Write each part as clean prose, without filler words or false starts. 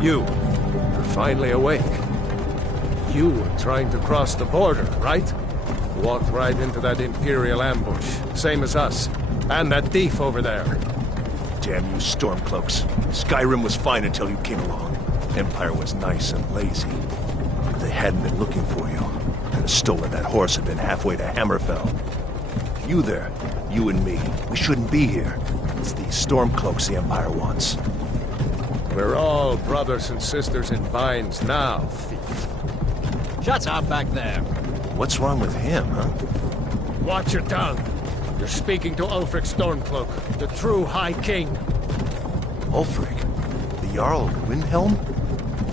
You're finally awake. You were trying to cross the border, right? Walked right into that Imperial ambush, same as us. And that thief over there. Damn you Stormcloaks. Skyrim was fine until you came along. Empire was nice and lazy. If they hadn't been looking for you, could have stolen that horse and been halfway to Hammerfell. You there, you and me, we shouldn't be here. It's these Stormcloaks the Empire wants. We're all brothers and sisters in binds now, thief. Shut up back there. What's wrong with him, huh? Watch your tongue. You're speaking to Ulfric Stormcloak, the true High King. Ulfric? The Jarl of Windhelm?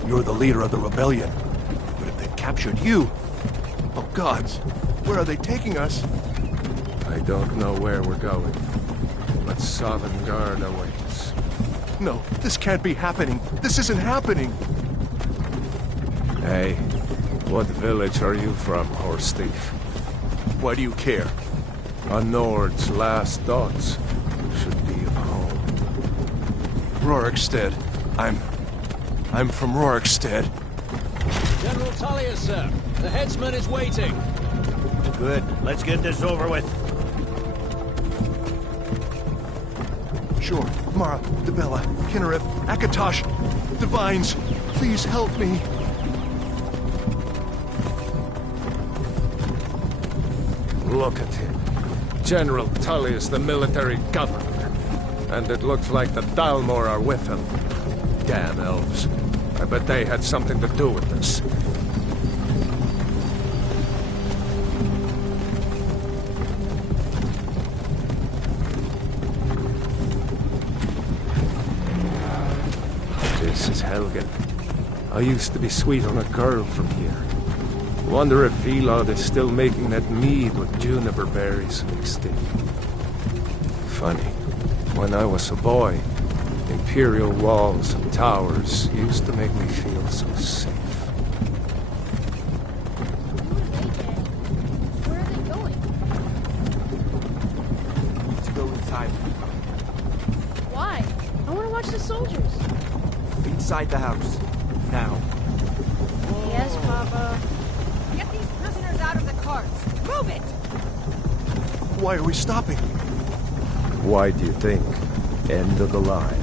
You're the leader of the rebellion. But if they've captured you... Oh gods, where are they taking us? I don't know where we're going, but Sovngarde awaits. No, this can't be happening. This isn't happening. Hey, what village are you from, horse thief? Why do you care? A Nord's last thoughts should be of home. Rorikstead. I'm from Rorikstead. General Tullius, sir. The headsman is waiting. Good. Let's get this over with. Sure. Mara, Dibella, Kinnereth, Akatosh, Divines, please help me. Look at him. General Tullius, the military governor. And it looks like the Dalmor are with him. Damn elves. I bet they had something to do with this. This is Helgen. I used to be sweet on a girl from here. Wonder if Epsiode is still making that mead with juniper berries mixed in. Funny. When I was a boy, Imperial walls and towers used to make me feel so safe. Where are they going? To go inside. Why? I want to watch the soldiers. Inside the house. Now. Yes, Papa. Get these prisoners out of the carts! Move it! Why are we stopping? Why do you think? End of the line.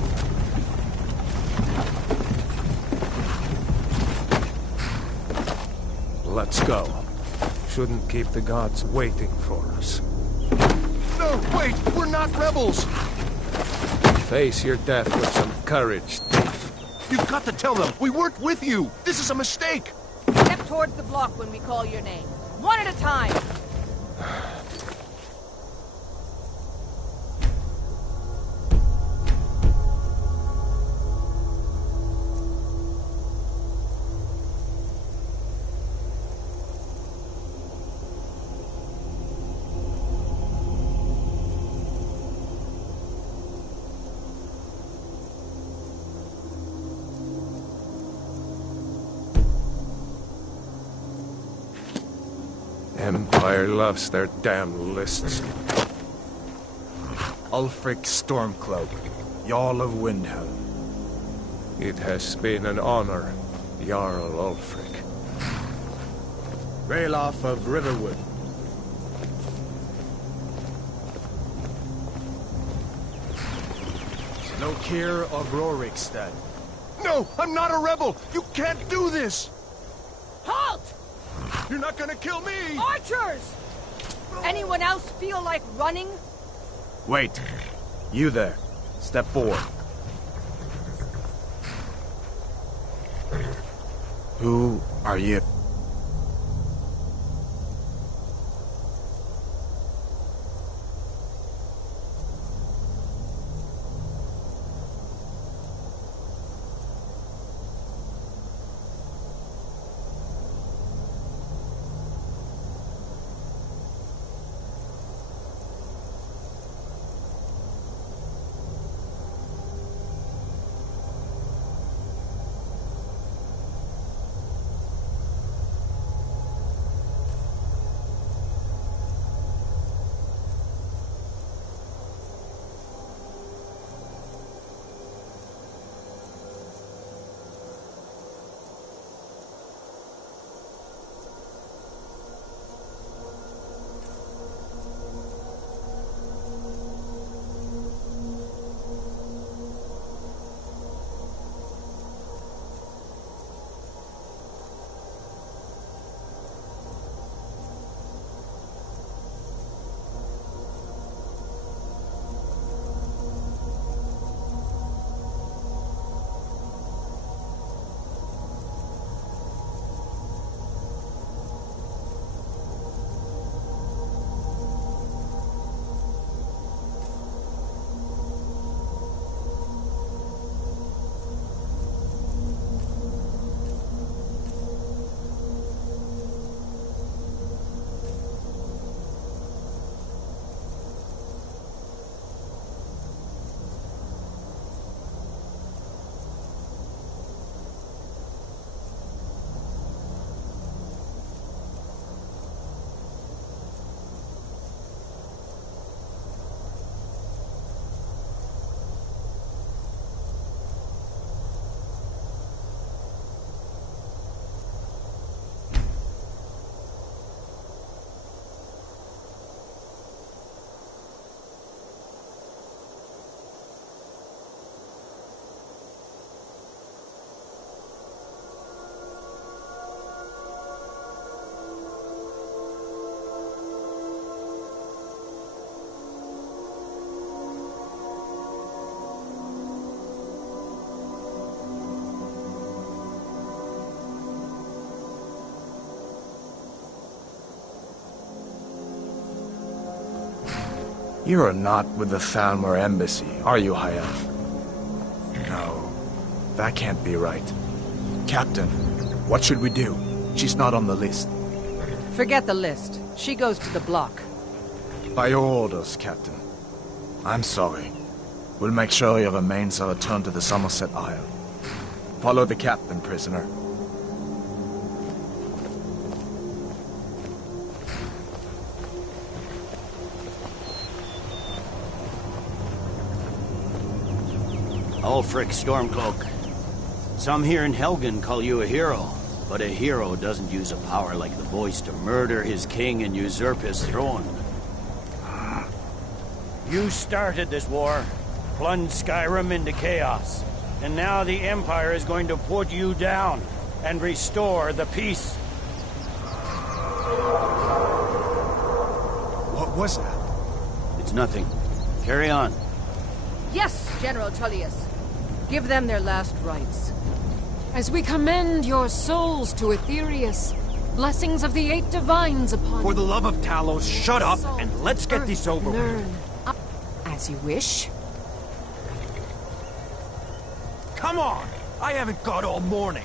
Let's go. Shouldn't keep the gods waiting for us. No, wait! We're not rebels! Face your death with some courage, thief. You've got to tell them! We weren't with you! This is a mistake! Step towards the block when we call your name. One at a time! Empire loves their damn lists. Ulfric Stormcloak, Jarl of Windhelm. It has been an honor, Jarl Ulfric. Ralof of Riverwood. Lokir of Rorikstead. No! I'm not a rebel! You can't do this! Halt! You're not gonna kill me! Archers! Anyone else feel like running? Wait. You there. Step forward. Who are you? You are not with the Thalmor embassy, are you, High Elf? No, that can't be right. Captain, what should we do? She's not on the list. Forget the list. She goes to the block. By your orders, Captain. I'm sorry. We'll make sure your remains are returned to the Somerset Isle. Follow the captain, prisoner. Ulfric Stormcloak. Some here in Helgen call you a hero, but a hero doesn't use a power like the voice to murder his king and usurp his throne. You started this war, plunged Skyrim into chaos, and now the Empire is going to put you down and restore the peace. What was that? It's nothing. Carry on. Yes, General Tullius. Give them their last rites. As we commend your souls to Aetherius, blessings of the eight divines upon For you. the love of Talos, shut up Salt, and let's get earth, this over with. learn. As you wish. Come on! I haven't got all morning.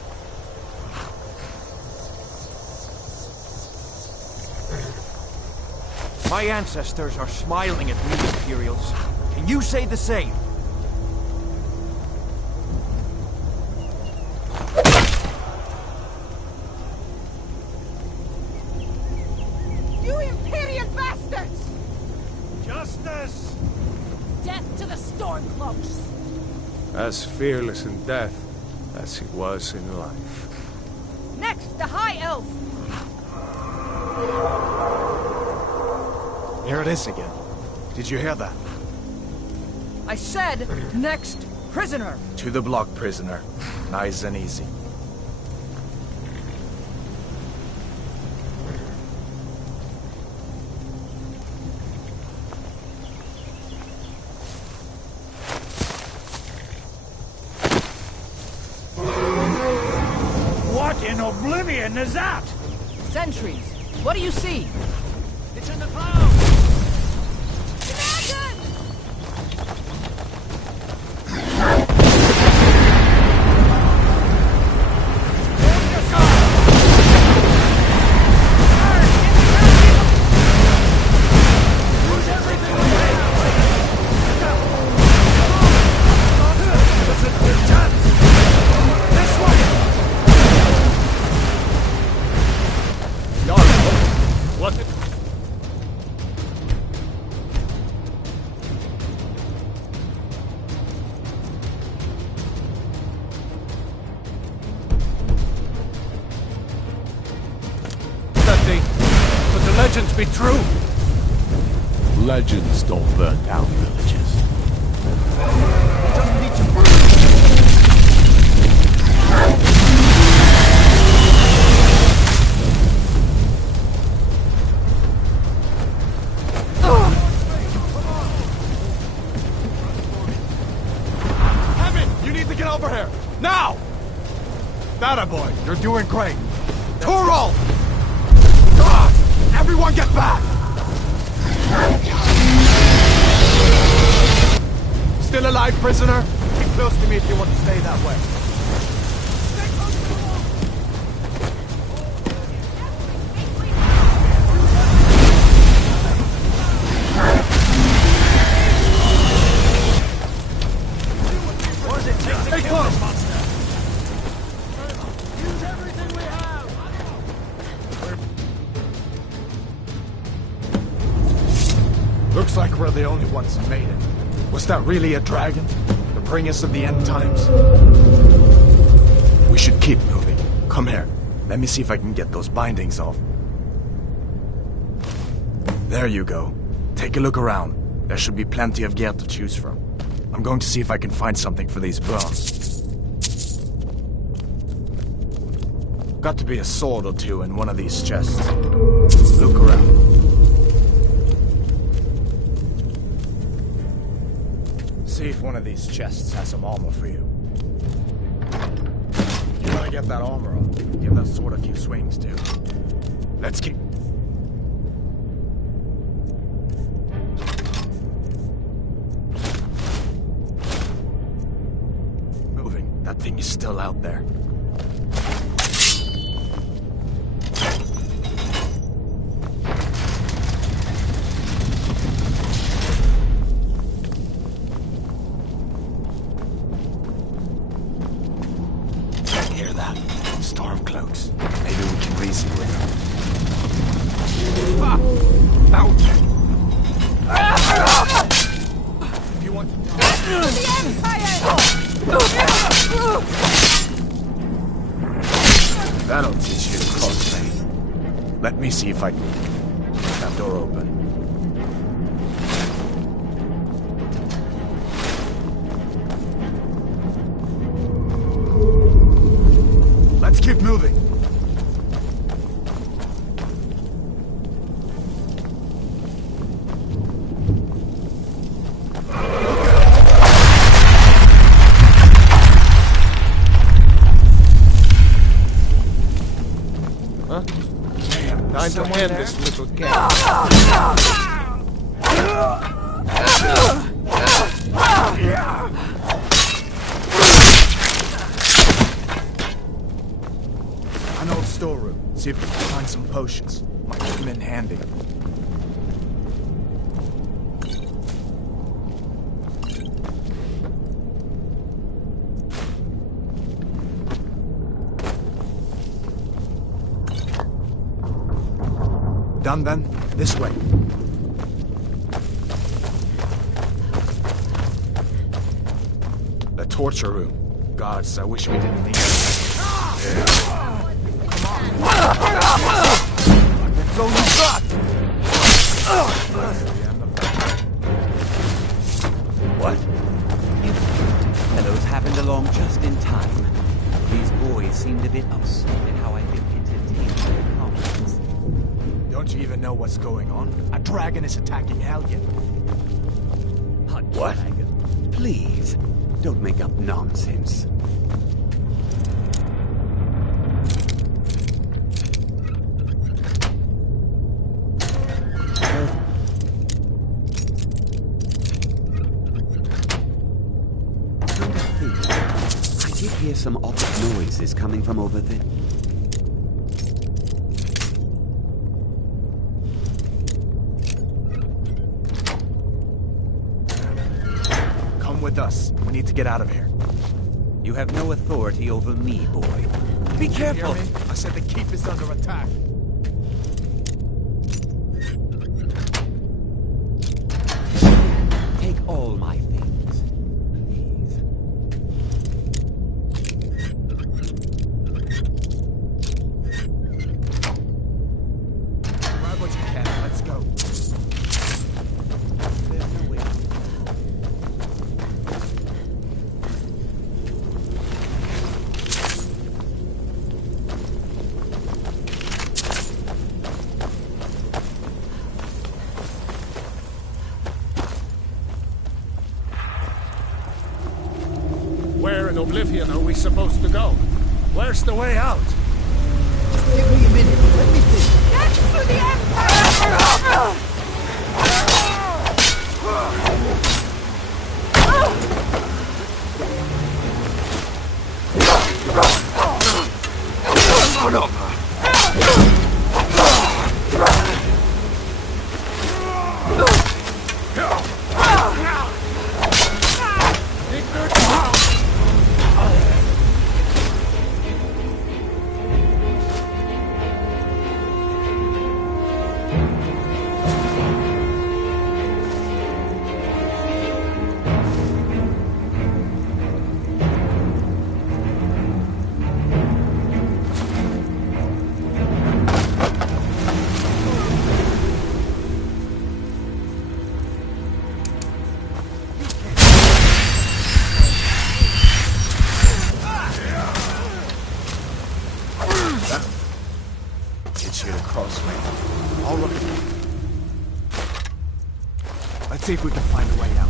My ancestors are smiling at me, Imperials. Can you say the same? You Imperial bastards! Justice! Death to the Stormcloaks! As fearless in death as he was in life. Next, the High Elf! Here it is again. Did you hear that? I said, next, prisoner! To the block, prisoner. Nice and easy. What in oblivion is that? Sentries, what do you see? It's in the clouds! Could the legends be true? Legends don't burn down villages. Doesn't need to burn. Heaven, you need to get over here! Now! That boy, you're doing great. Torol! Everyone get back! Still alive, prisoner? Keep close to me if you want to stay that way. What does it take to Stay kill close. this monster? Use everything we have! Looks like we're the only ones who made it. Was that really a dragon? To bring us to the end times? We should keep moving. Come here. Let me see if I can get those bindings off. There you go. Take a look around. There should be plenty of gear to choose from. I'm going to see if I can find something for these burns. Got to be a sword or two in one of these chests. Look around. See if one of these chests has some armor for you. You want to get that armor on. Give that sword a few swings, too. Let's keep... still out there. Hear that? Stormcloaks. Maybe we can reason with them. If you want to That'll teach you to cross lane. Let me see if I can get that door open. Let's keep moving. Time to end this little game. An old storeroom. See if we can find some potions. Might come in handy. Done then? This way. The torture room. Gods, I wish we didn't leave. That's all you got! What? Fellows happened along just in time. These boys seemed a bit upset at how I lived entertained their confidence. Don't you even know what's going on? A dragon is attacking Helgen. What? Please, don't make up nonsense. I did hear some odd noises coming from over there. With us. We need to get out of here. You have no authority over me, boy. Be careful! You hear me? I said the keep is under attack. Take all my things, please. Grab what you can. Let's go. There's no way. Where in Oblivion are we supposed to go? Where's the way out? Give me a minute. Let me think. Get to the Let's see if we can find a way out.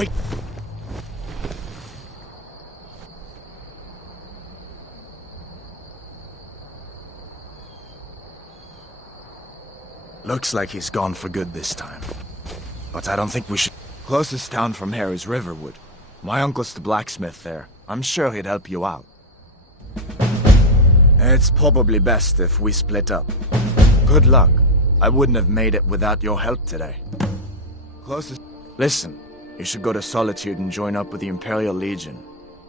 Wait! Looks like he's gone for good this time. But I don't think we should... Closest town from here is Riverwood. My uncle's the blacksmith there. I'm sure he'd help you out. It's probably best if we split up. Good luck. I wouldn't have made it without your help today. Closest... Listen, you should go to Solitude and join up with the Imperial Legion.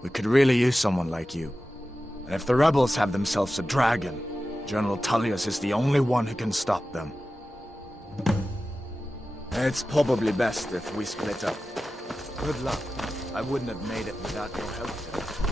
We could really use someone like you. And if the rebels have themselves a dragon, General Tullius is the only one who can stop them. It's probably best if we split up. Good luck. I wouldn't have made it without your help today.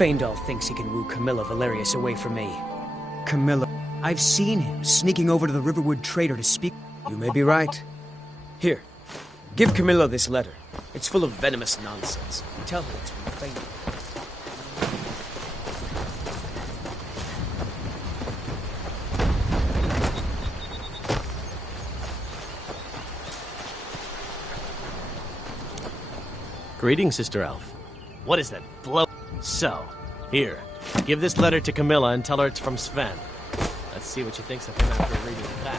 Faendal thinks he can woo Camilla Valerius away from me. Camilla... I've seen him sneaking over to the Riverwood Trader to speak... You may be right. Here, give Camilla this letter. It's full of venomous nonsense. Tell her it's from Faendal. Greetings, Sister Elf. What is that blow? So, here, give this letter to Camilla and tell her it's from Sven. Let's see what she thinks of him after reading that.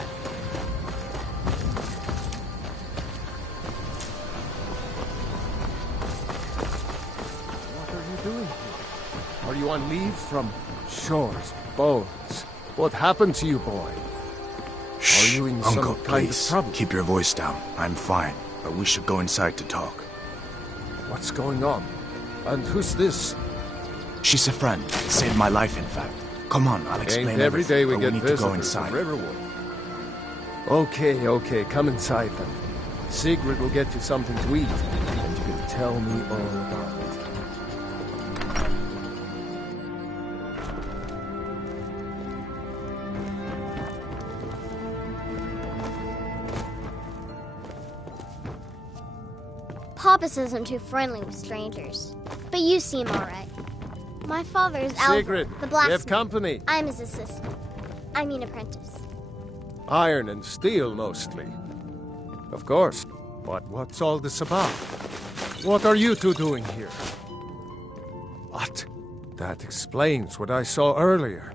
What are you doing here? Are you on leave from Shores, Bones? What happened to you, boy? Shh, are you in Uncle, some kind please, of trouble? keep your voice down. I'm fine, but we should go inside to talk. What's going on? And who's this? She's a friend. Saved my life, in fact. Come on, I'll explain Ain't every day we get need to go visitors inside. from Riverwood. Okay, come inside then. Sigrid will get you something to eat, and you can tell me all about it. Papa says I'm too friendly with strangers. But you seem alright. My father is Alvin, Sigrid, the we blacksmith. have company. I'm his assistant. I mean apprentice. Iron and steel, mostly. Of course. But what's all this about? What are you two doing here? What? That explains what I saw earlier.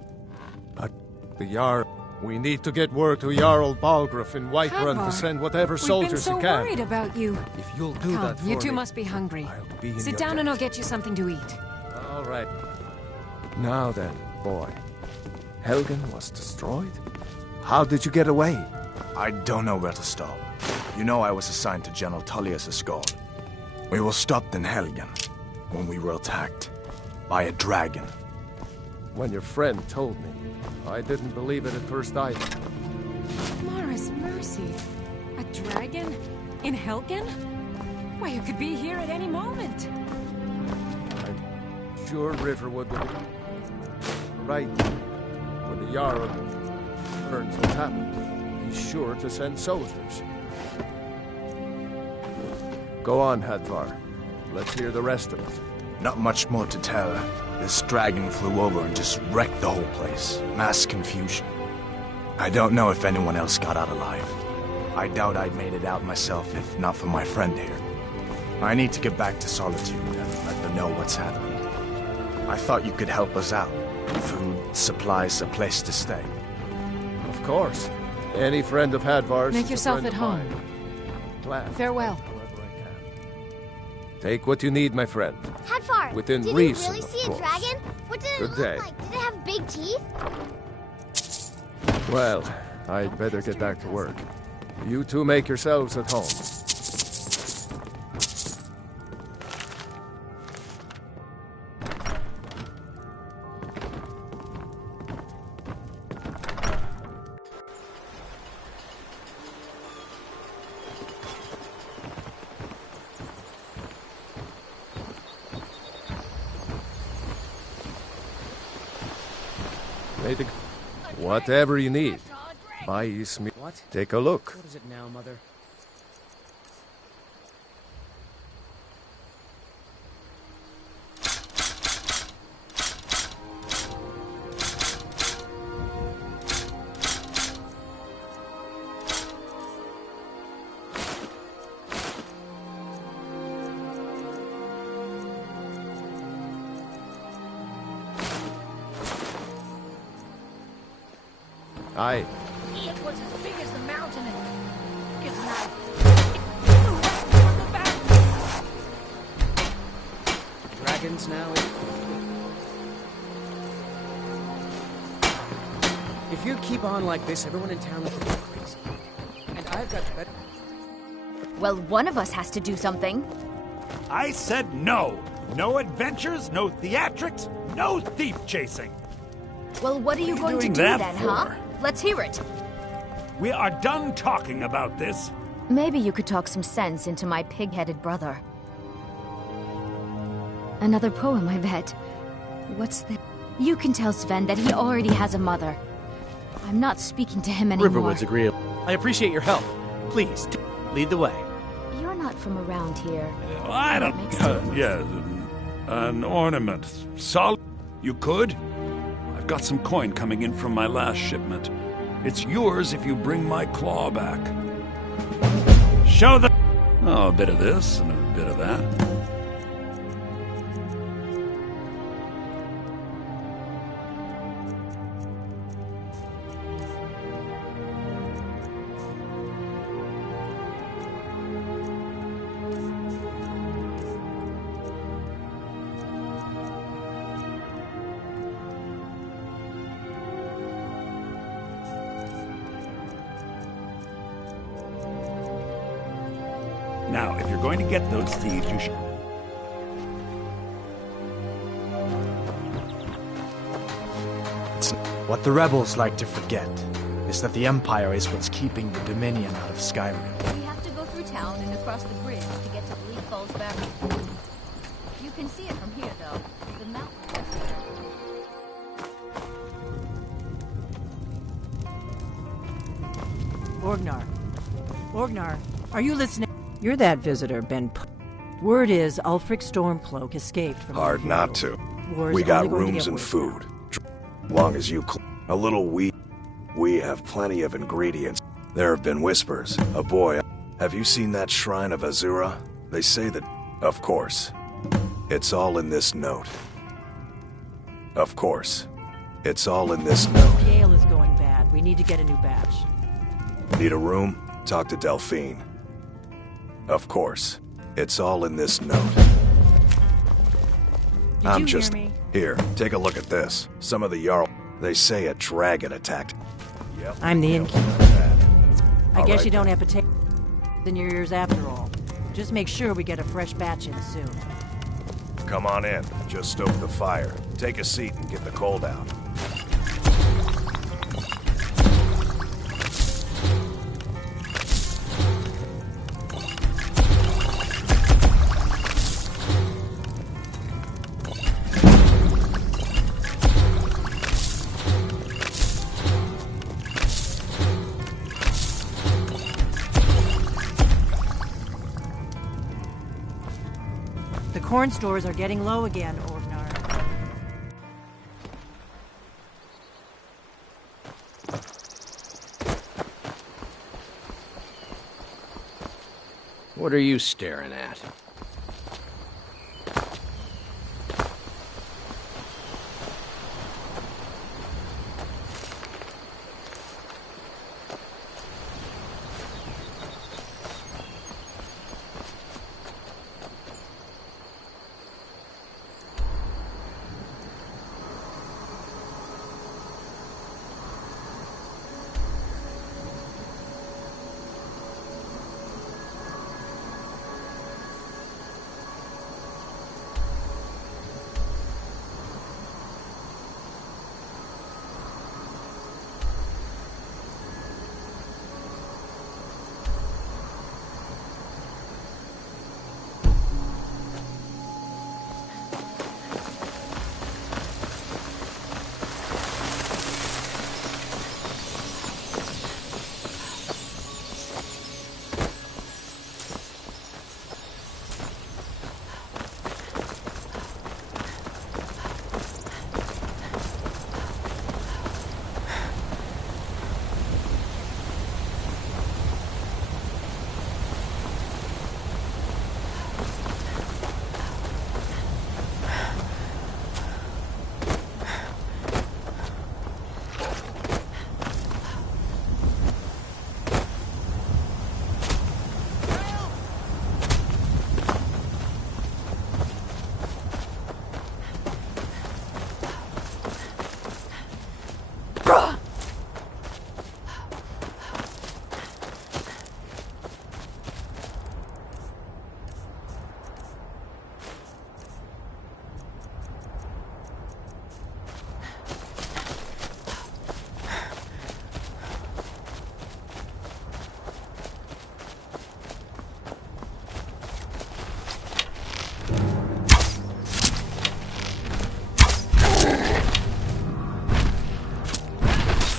But the Jarl... We need to get word to Jarl Balgruuf in Whiterun to send whatever soldiers We've he been so can. worried about you. If you'll do Come, that for you two me, must be hungry. I'll be in Sit your down debt. and I'll get you something to eat. All right. Now then, boy. Helgen was destroyed? How did you get away? I don't know where to stop. You know I was assigned to General Tullius' escort. We were stopped in Helgen when we were attacked by a dragon. When your friend told me, I didn't believe it at first either. Mara's mercy. A dragon? In Helgen? Why, you could be here at any moment. I'm sure Riverwood will be right. When the Jarl learns what's happened, he's sure to send soldiers. Go on, Hadvar. Let's hear the rest of it. Not much more to tell. This dragon flew over and just wrecked the whole place. Mass confusion. I don't know if anyone else got out alive. I doubt I'd made it out myself if not for my friend here. I need to get back to Solitude and let them know what's happened. I thought you could help us out. Food, supplies, a place to stay. Of course. Any friend of Hadvar's Make is a yourself friend at of home. mine. Glad. Farewell. However I can. Take what you need, my friend. Hadvar, Within did reason, you really of see a course. dragon? What did it Good look day. like? Did it have big teeth? Well, I'd better get back to work. You two make yourselves at home. Whatever you need. Buy you some... What? Take a look. What is it now, Mother? Aye. It was as big as the mountain and it's not. Dragons now? If you keep on like this, everyone in town will go crazy. And I've got to bet... Well, one of us has to do something. I said no. No adventures, no theatrics, no thief chasing. Well, what are you going to doing do that then, for? huh? Let's hear it. We are done talking about this. Maybe you could talk some sense into my pig-headed brother. Another poem, I bet. What's the... You can tell Sven that he already has a mother. I'm not speaking to him anymore. Riverwood's agreeable. I appreciate your help. Please, lead the way. You're not from around here. I don't... yes, an ornament. Solid. You could? I've got some coin coming in from my last shipment. It's yours if you bring my claw back. Show the... Oh, a bit of this and a bit of that. Now, if you're going to get those thieves, you should... What the rebels like to forget is that the Empire is what's keeping the Dominion out of Skyrim. We have to go through town and across the bridge to get to Bleak Falls Barracks. You can see it from here, though. The mountain. Orgnar, are you listening? You're that visitor, Ben. Word is Ulfric Stormcloak escaped from... Hard not to. War's We got only going to rooms get and worse. food. Long as you... A little wheat. We have plenty of ingredients. There have been whispers. A boy... Have you seen that shrine of Azura? They say that... Of course. It's all in this note. Of course. It's all in this note. The ale is going bad. We need to get a new batch. Need a room? Talk to Delphine. Of course. It's all in this note. Did you hear me? Here, take a look at this. Some of the Jarl... They say a dragon attacked. Yep. I'm the innkeeper. I All guess right, you don't have potatoes in your ears after all. Just make sure we get a fresh batch in soon. Come on in. Just stoke the fire. Take a seat and get the cold out. The corn stores are getting low again, Orgnar. What are you staring at?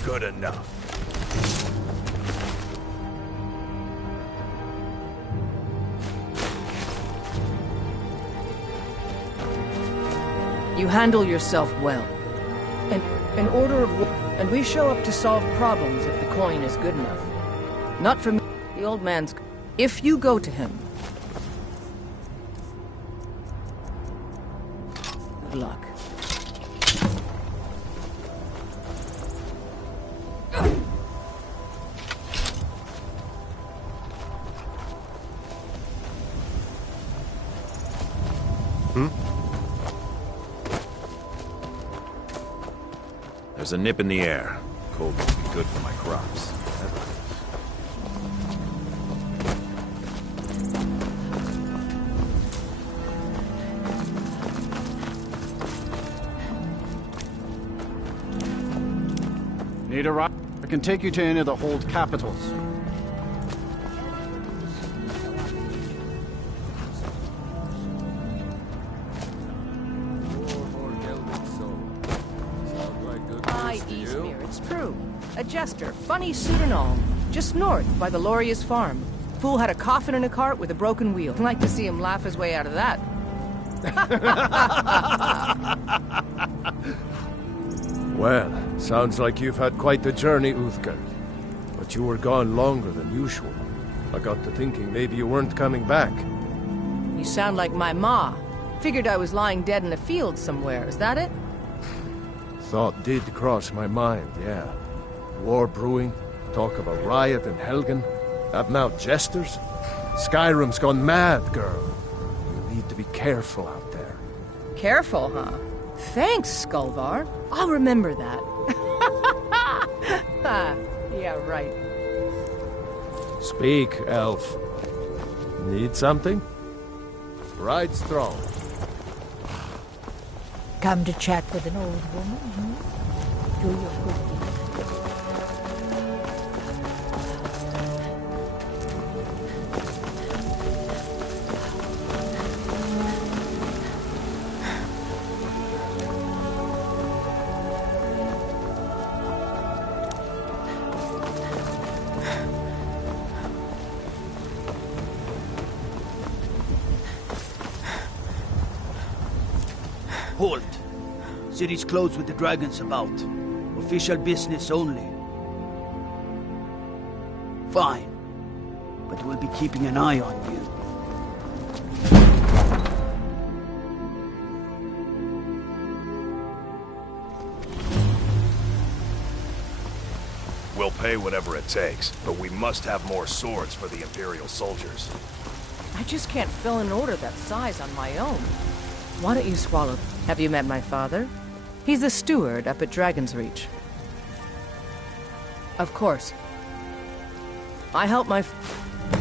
Good enough. You handle yourself well. An order of war, and we show up to solve problems if the coin is good enough. Not for me. The old man's... If you go to him... Good luck. There's a nip in the air. Cold will be good for my crops. Need a ride? I can take you to any of the hold capitals. It's true. A jester, funny suit and all. Just north, by the Lauria's farm. Fool had a coffin in a cart with a broken wheel. I'd like to see him laugh his way out of that. Well, sounds like you've had quite the journey, Uthgar. But you were gone longer than usual. I got to thinking maybe you weren't coming back. You sound like my ma. Figured I was lying dead in a field somewhere. Is that it? Thought did cross my mind, yeah. War brewing, talk of a riot in Helgen, that now jesters. Skyrim's gone mad, girl. You need to be careful out there. Careful, huh? Thanks, Skulvar. I'll remember that. Yeah, right. Speak, elf. Need something? Ride strong. Come to chat with an old woman, hmm? Do your good deed. Halt! City's closed with the dragons about. Official business only. Fine. But we'll be keeping an eye on you. We'll pay whatever it takes, but we must have more swords for the Imperial soldiers. I just can't fill an order that size on my own. Why don't you swallow? Have you met my father? He's the steward up at Dragon's Reach. Of course. I help my...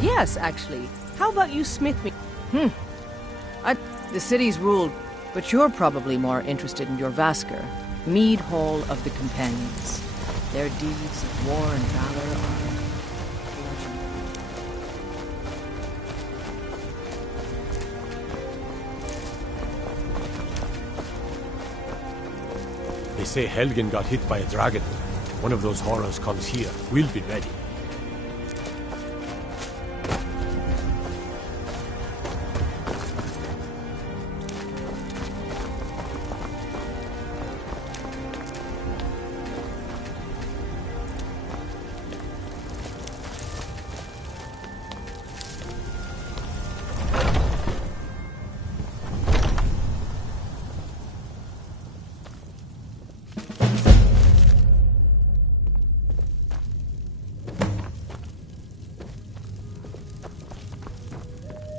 Yes, actually. How about you smith me? The city's ruled, but you're probably more interested in your Vasker, Mead Hall of the Companions. Their deeds of war and valor are... They say Helgen got hit by a dragon. One of those horrors comes here. We'll be ready.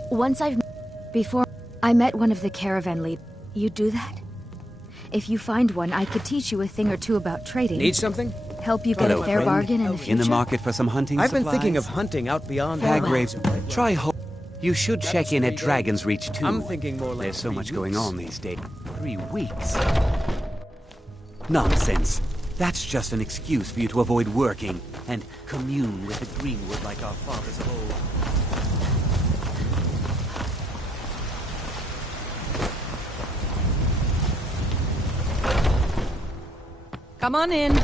Once before I met one of the caravan leaders. You do that? If you find one, I could teach you a thing or two about trading. Need something? Help you get a fair bargain in the future. In the market for some hunting I've supplies? been thinking of hunting out beyond... Hagrid, try You should check in at Dragon's Reach, too. I'm thinking more like There's so 3 much going weeks. on these days. 3 weeks? Nonsense. That's just an excuse for you to avoid working and commune with the greenwood like our fathers of old. Come on in.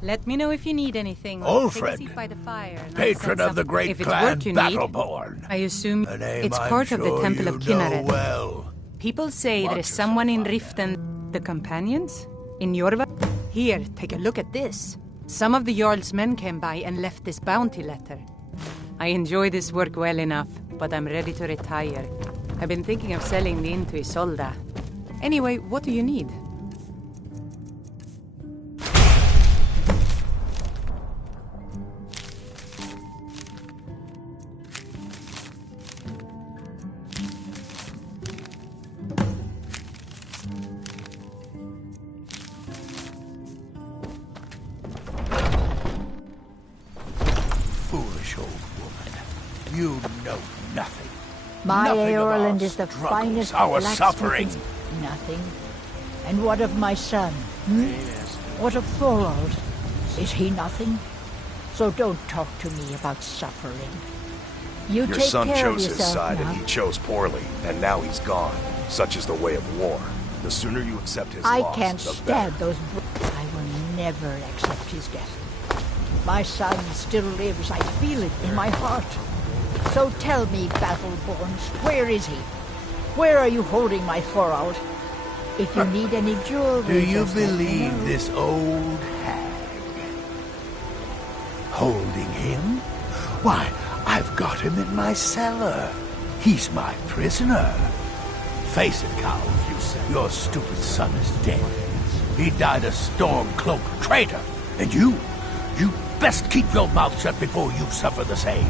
Let me know if you need anything. Ulfred, Take a seat by the fire and I'll patron set of the some- great if it's clan work you need, Battleborn. I assume A name it's I'm part of the sure Temple you of know Kinneret. well. People say there is someone in Riften The companions? In Jorva? Here, take a look at this. Some of the Jarl's men came by and left this bounty letter. I enjoy this work well enough, but I'm ready to retire. I've been thinking of selling the inn to Isolda. Anyway, what do you need? Foolish old woman. You know nothing. My Nothing of our Eorland is the struggles, finest our blacksmith suffering. in- Nothing. And what of my son? What of Thorald? Is he nothing? So don't talk to me about suffering. You Your take son care of chose his yourself side, now. and he chose poorly, and now he's gone. Such is the way of war. The sooner you accept his I loss, can't the stand better. those. I will never accept his death. My son still lives. I feel it in my heart. So tell me, Battleborns, where is he? Where are you holding my Thorald? If you need any jewelry, Do you just let me believe know. this old hag? Holding him? Why, I've got him in my cellar. He's my prisoner. Face it, Cal, your stupid son is dead. He died a Stormcloak traitor. And you best keep your mouth shut before you suffer the same.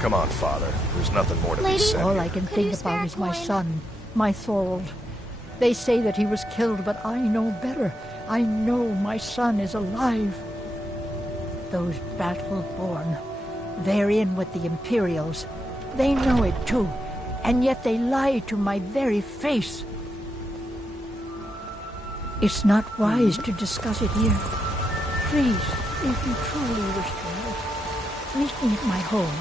Come on, father. There's nothing more to be said. All I can think about is my son, my Thorald. They say that he was killed, but I know better. I know my son is alive. Those Battleborn, they're in with the Imperials. They know it too, and yet they lie to my very face. It's not wise to discuss it here. Please, if you truly wish to know, meet me at my home.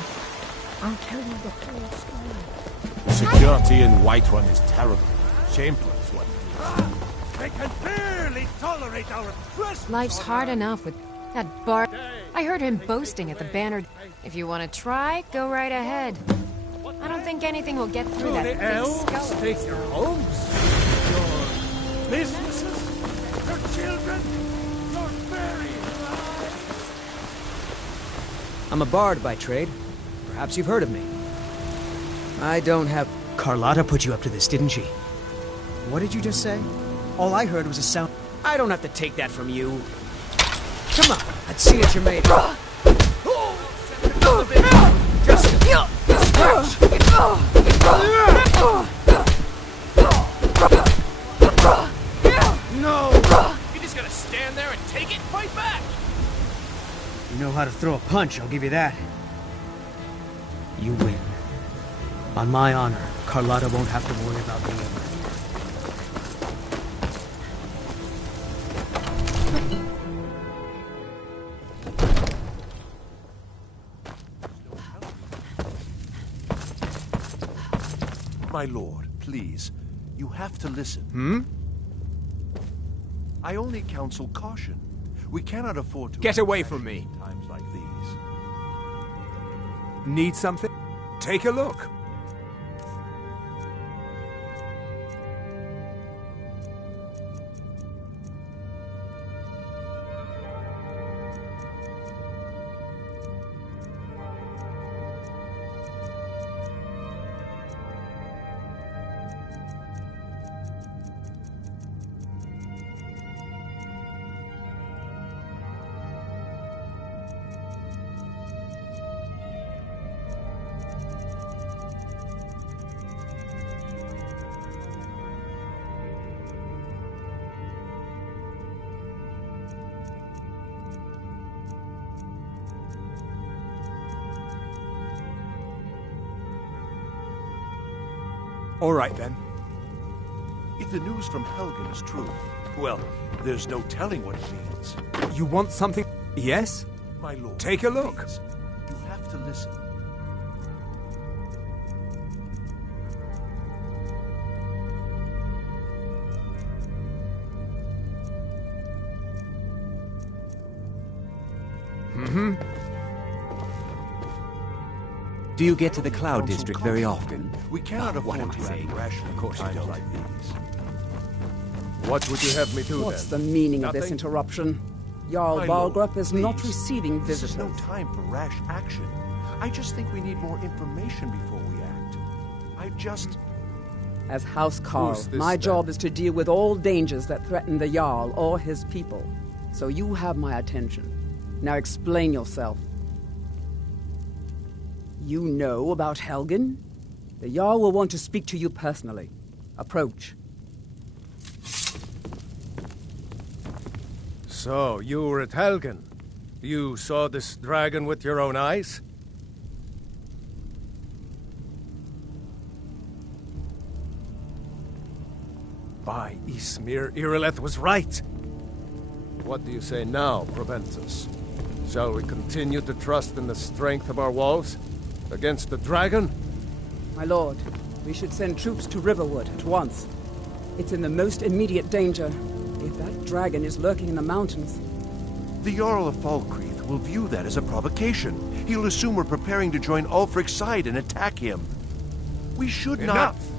I'll tell you the whole story. The security in Whiterun is terrible. Shameful is what it They can barely tolerate our trespass. Life's hard enough with that bar. I heard him boasting at the banner. If you want to try, go right ahead. I don't think anything will get through that the big elves skull. take your homes, your businesses, your children, your very lives. I'm a bard by trade. Perhaps you've heard of me. I don't have... Carlotta put you up to this, didn't she? What did you just say? All I heard was a sound... I don't have to take that from you. Come on, let's see what you're made of. Just No! You just gotta stand there and take it and fight back! You know how to throw a punch, I'll give you that. You win. On my honor, Carlotta won't have to worry about me ever. My lord, please. You have to listen. I only counsel caution. We cannot afford to... Get away from me. ...times like these. Need something? Take a look. All right, then. If the news from Helgen is true, well, there's no telling what it means. You want something? Yes? My lord, Take a look. please, you have to listen. Do you get to the Cloud District very often? We cannot What afford am I to act saying? rashly Of course you in times don't. like these. What would you have me do What's then? the meaning of this Nothing? interruption? Jarl My lord, Balgrup is not please. receiving This visitors. is no time for rash action. I just think we need more information before we act. As House Carl, Who's this, my then? job is to deal with all dangers that threaten the Jarl or his people. So you have my attention. Now explain yourself. You know about Helgen? The Jarl will want to speak to you personally. Approach. So, you were at Helgen. You saw this dragon with your own eyes? By Ysmir, Irileth was right. What do you say now, Proventus? Shall we continue to trust in the strength of our walls? Against the dragon? My lord, we should send troops to Riverwood at once. It's in the most immediate danger. If that dragon is lurking in the mountains... The Jarl of Falkreath will view that as a provocation. He'll assume we're preparing to join Ulfric's side and attack him. We should not... Enough!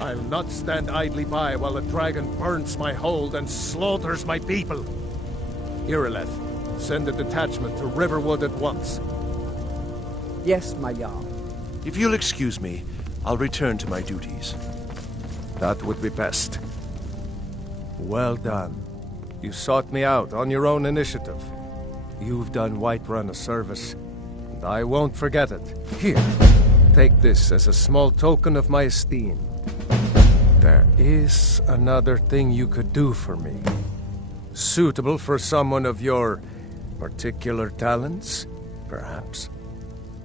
I'll not stand idly by while the dragon burns my hold and slaughters my people. Irileth, send a detachment to Riverwood at once. Yes, my Jarl. If you'll excuse me, I'll return to my duties. That would be best. Well done. You sought me out on your own initiative. You've done Whiterun a service, and I won't forget it. Here, take this as a small token of my esteem. There is another thing you could do for me. Suitable for someone of your particular talents, perhaps.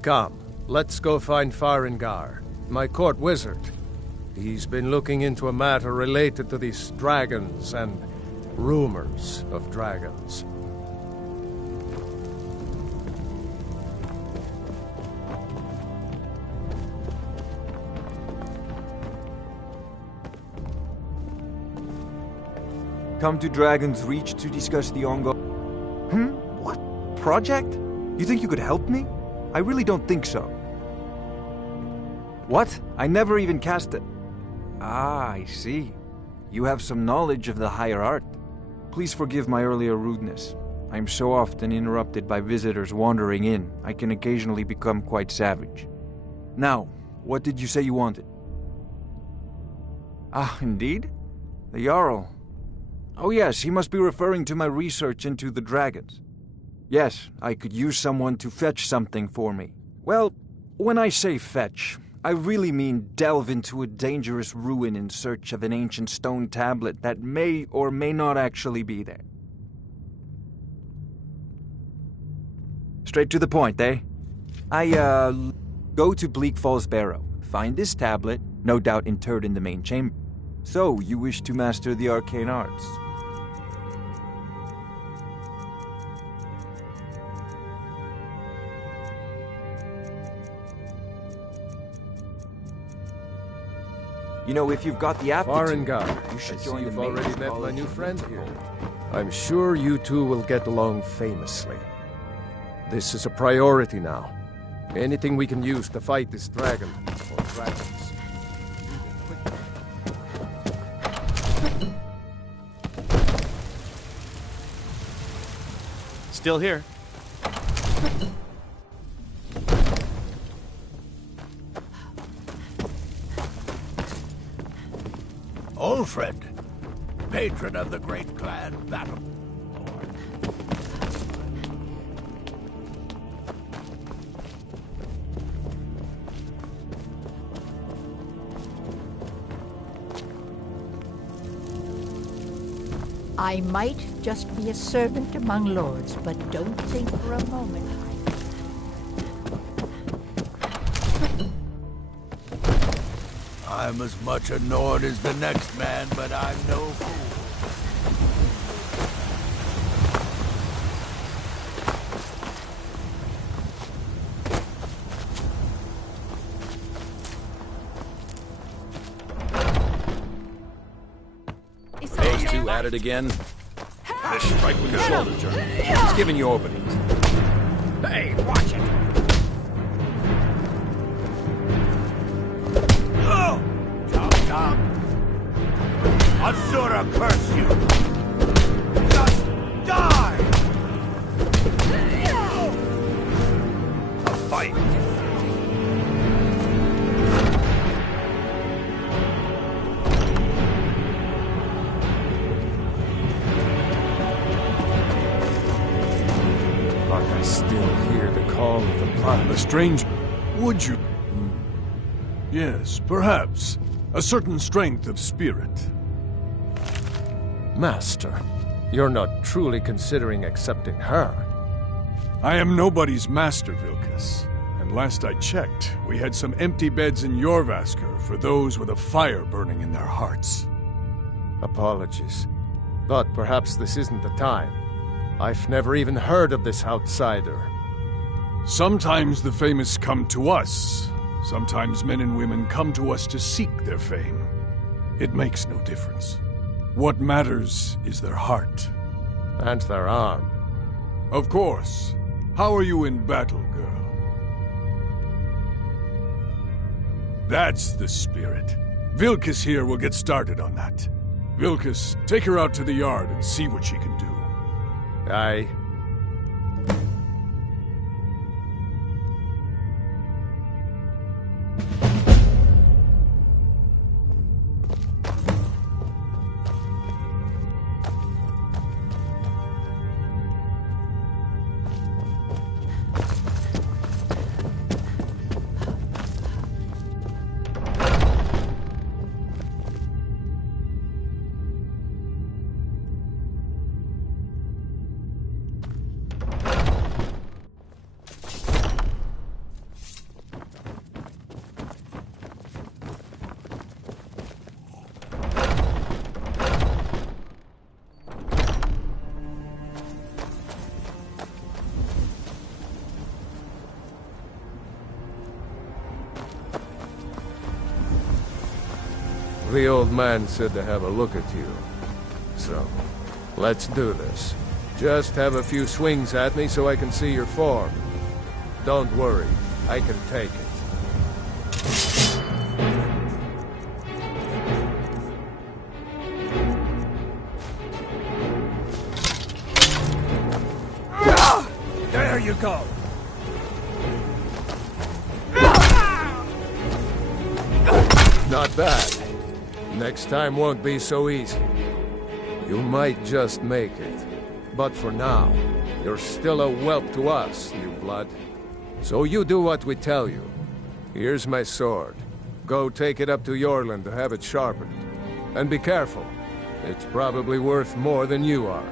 Come, let's go find Farengar, my court wizard. He's been looking into a matter related to these dragons and rumors of dragons. Come to Dragon's Reach to discuss the ongoing... What? Project? You think you could help me? I really don't think so. What? I never even cast it. Ah, I see. You have some knowledge of the higher art. Please forgive my earlier rudeness. I'm so often interrupted by visitors wandering in, I can occasionally become quite savage. Now, what did you say you wanted? Ah, indeed? The Jarl. Oh yes, he must be referring to my research into the dragons. Yes, I could use someone to fetch something for me. Well, when I say fetch, I really mean delve into a dangerous ruin in search of an ancient stone tablet that may or may not actually be there. Straight to the point, eh? Go to Bleak Falls Barrow, find this tablet, no doubt interred in the main chamber. So, you wish to master the arcane arts? You know, if you've got the aptitude, Farengar, you should I join see the you've already Mages met my College new of friend here. Winterhold. I'm sure you two will get along famously. This is a priority now. Anything we can use to fight this dragon, or dragons. Still here. Ulfred, patron of the great clan Battle. I might just be a servant among lords, but don't think for a moment I'm as much a Nord as the next man, but I'm no fool. Phase 2 at it again. This strike with your shoulder jerk. It's giving you openings. Hey, watch it! Oh! Chop, chop! Asura curse you! Just die! A fight. But I still hear the call of the planet. A strange... Would you? Yes, perhaps. A certain strength of spirit. Master, you're not truly considering accepting her. I am nobody's master, Vilkas. And last I checked, we had some empty beds in Jorvaskr for those with a fire burning in their hearts. Apologies. But perhaps this isn't the time. I've never even heard of this outsider. Sometimes the famous come to us. Sometimes men and women come to us to seek their fame. It makes no difference. What matters is their heart. And their arm. Of course. How are you in battle, girl? That's the spirit. Vilkas here will get started on that. Vilkas, take her out to the yard and see what she can do. Aye. The old man said to have a look at you. So, let's do this. Just have a few swings at me so I can see your form. Don't worry, I can take it. There you go! Not bad. Next time won't be so easy. You might just make it. But for now, you're still a whelp to us, new blood. So you do what we tell you. Here's my sword. Go take it up to Yorland to have it sharpened. And be careful. It's probably worth more than you are.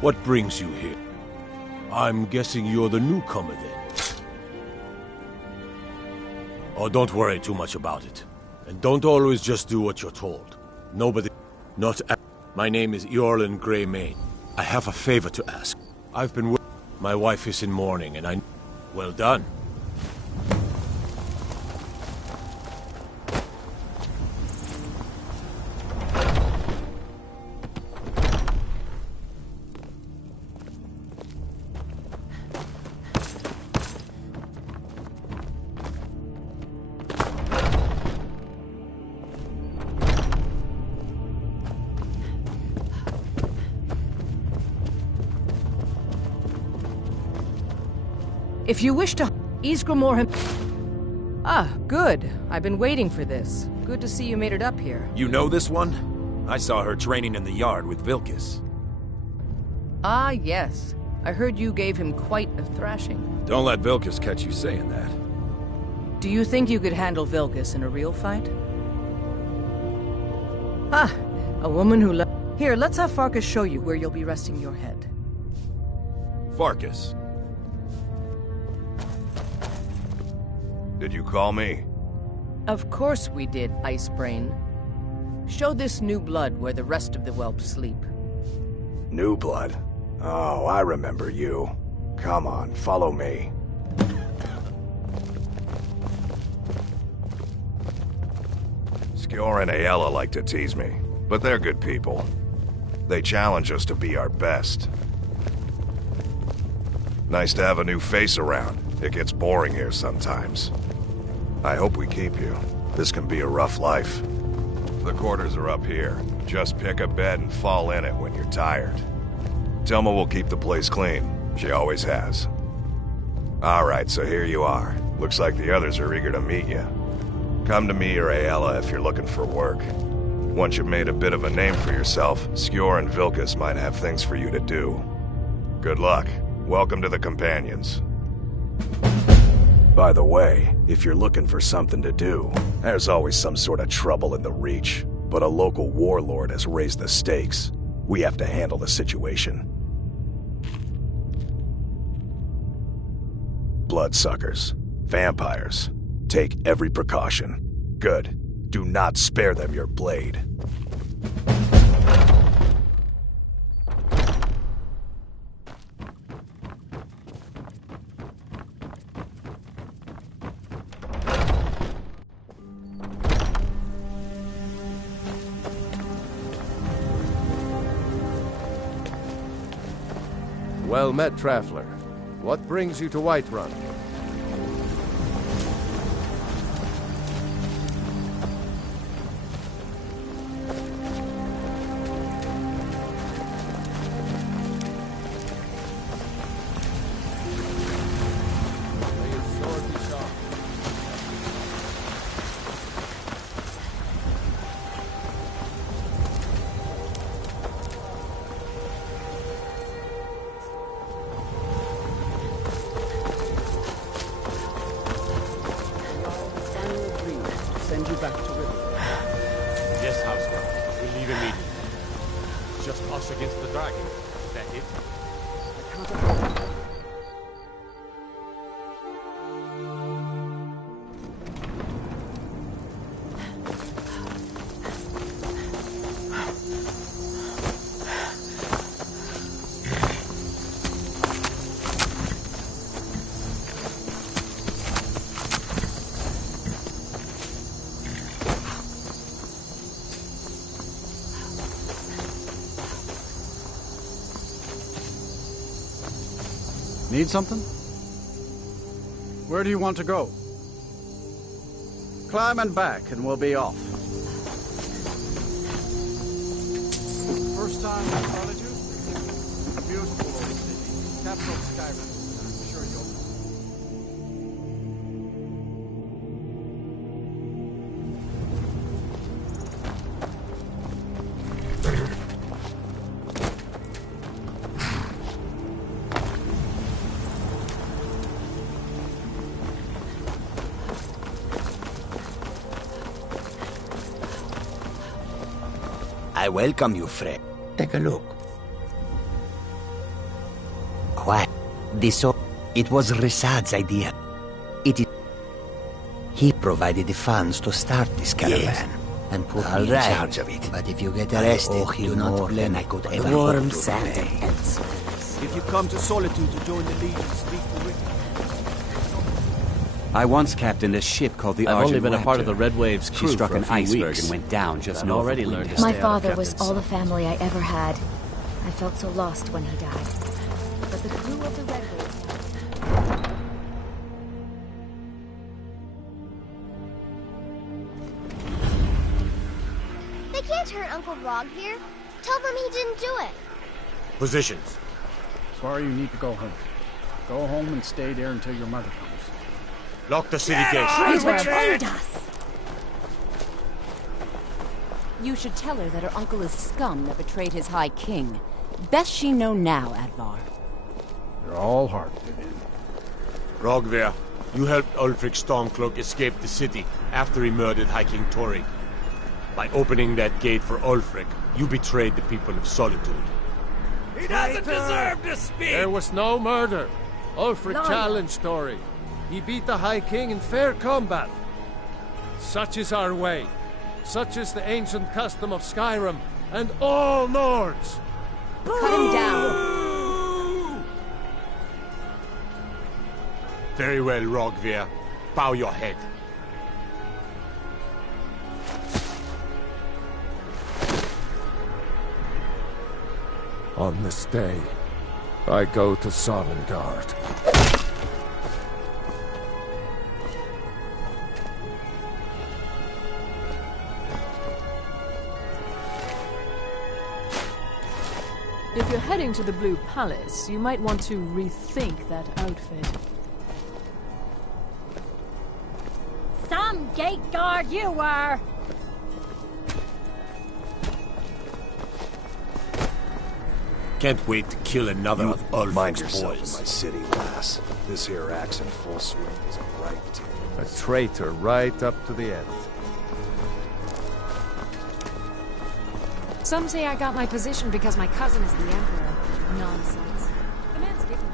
What brings you here? I'm guessing you're the newcomer then. Oh, don't worry too much about it. And don't always just do what you're told. Nobody... My name is Eorlin Greymane. I have a favor to ask. I've been... My wife is in mourning and I... Well done. If you wish to... Ysgramor him... Ah, good. I've been waiting for this. Good to see you made it up here. You know this one? I saw her training in the yard with Vilkas. Ah, yes. I heard you gave him quite a thrashing. Don't let Vilkas catch you saying that. Do you think you could handle Vilkas in a real fight? Ah, a woman who... Here, let's have Farkas show you where you'll be resting your head. Farkas. Did you call me? Of course we did, Icebrain. Show this new blood where the rest of the whelps sleep. New blood? Oh, I remember you. Come on, follow me. Skjor and Aella like to tease me, but they're good people. They challenge us to be our best. Nice to have a new face around. It gets boring here sometimes. I hope we keep you. This can be a rough life. The quarters are up here. Just pick a bed and fall in it when you're tired. Tilma will keep the place clean. She always has. Alright, so here you are. Looks like the others are eager to meet you. Come to me or Aella if you're looking for work. Once you've made a bit of a name for yourself, Skjor and Vilkas might have things for you to do. Good luck. Welcome to the Companions. By the way, if you're looking for something to do, there's always some sort of trouble in the Reach, but a local warlord has raised the stakes. We have to handle the situation. Bloodsuckers. Vampires. Take every precaution. Good. Do not spare them your blade. Well met, Traveler. What brings you to Whiterun? Yes, Houseguard. We'll leave immediately. It's just us against the dragon. Is that it? Need something? Where do you want to go? Climb and back, and we'll be off. First time in Solitude? Beautiful old city. Capital of Skyrim. I'm sure you'll know. I welcome you, friend. Take a look. What? It was Resad's idea. It is... He provided the funds to start this caravan. And put me in charge of it. But if you get arrested, do not blame I could ever hope to Saturday. If you come to Solitude to join the Legion, speak to Rick. I once captained a ship called the I've Argent only been a part of Raptor. the Red Wave's crew She struck for a an few iceberg weeks. and went down just I've north already of learned to Windhelm. My stay out of father was captain's all the sight. family I ever had. I felt so lost when he died. But the crew of the Red Waves... They can't hurt Uncle Rog here. Tell them he didn't do it. Positions. Sorry, you need to go home. Go home and stay there until your mother comes. Lock the city gates. Betrayed us! You should tell her that her uncle is scum that betrayed his High King. Best she know now, Advar. You're all hard. Rogver, you helped Ulfric Stormcloak escape the city after he murdered High King Torrig. By opening that gate for Ulfric, you betrayed the people of Solitude. He doesn't deserve to speak! There was no murder. Ulfric Liar. challenged Tori. He beat the High King in fair combat. Such is our way. Such is the ancient custom of Skyrim and all Nords. Cut him down. Very well, Rogver. Bow your head. On this day, I go to Sovngarde. If you're heading to the Blue Palace, you might want to rethink that outfit. Some gate guard you were! Can't wait to kill another of Mind Ulfric's yourself in boys. my city, lass. This here axe in full swing is a right. A traitor right up to the end. Some say I got my position because my cousin is the Emperor. Nonsense. The man's given me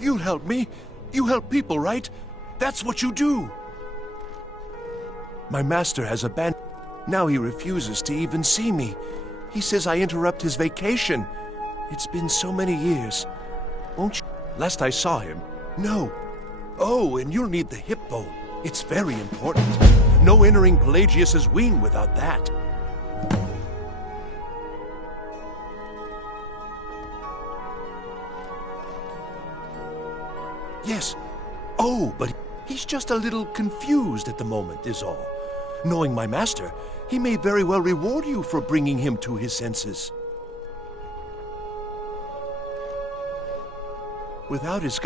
You help me. You help people, right? That's what you do. My master has abandoned. Now he refuses to even see me. He says I interrupt his vacation. It's been so many years. Won't you? Last I saw him. No. Oh, and you'll need the hip bone. It's very important. No entering Pelagius's wing without that. Yes. Oh, but he's just a little confused at the moment, is all. Knowing my master, he may very well reward you for bringing him to his senses. Without his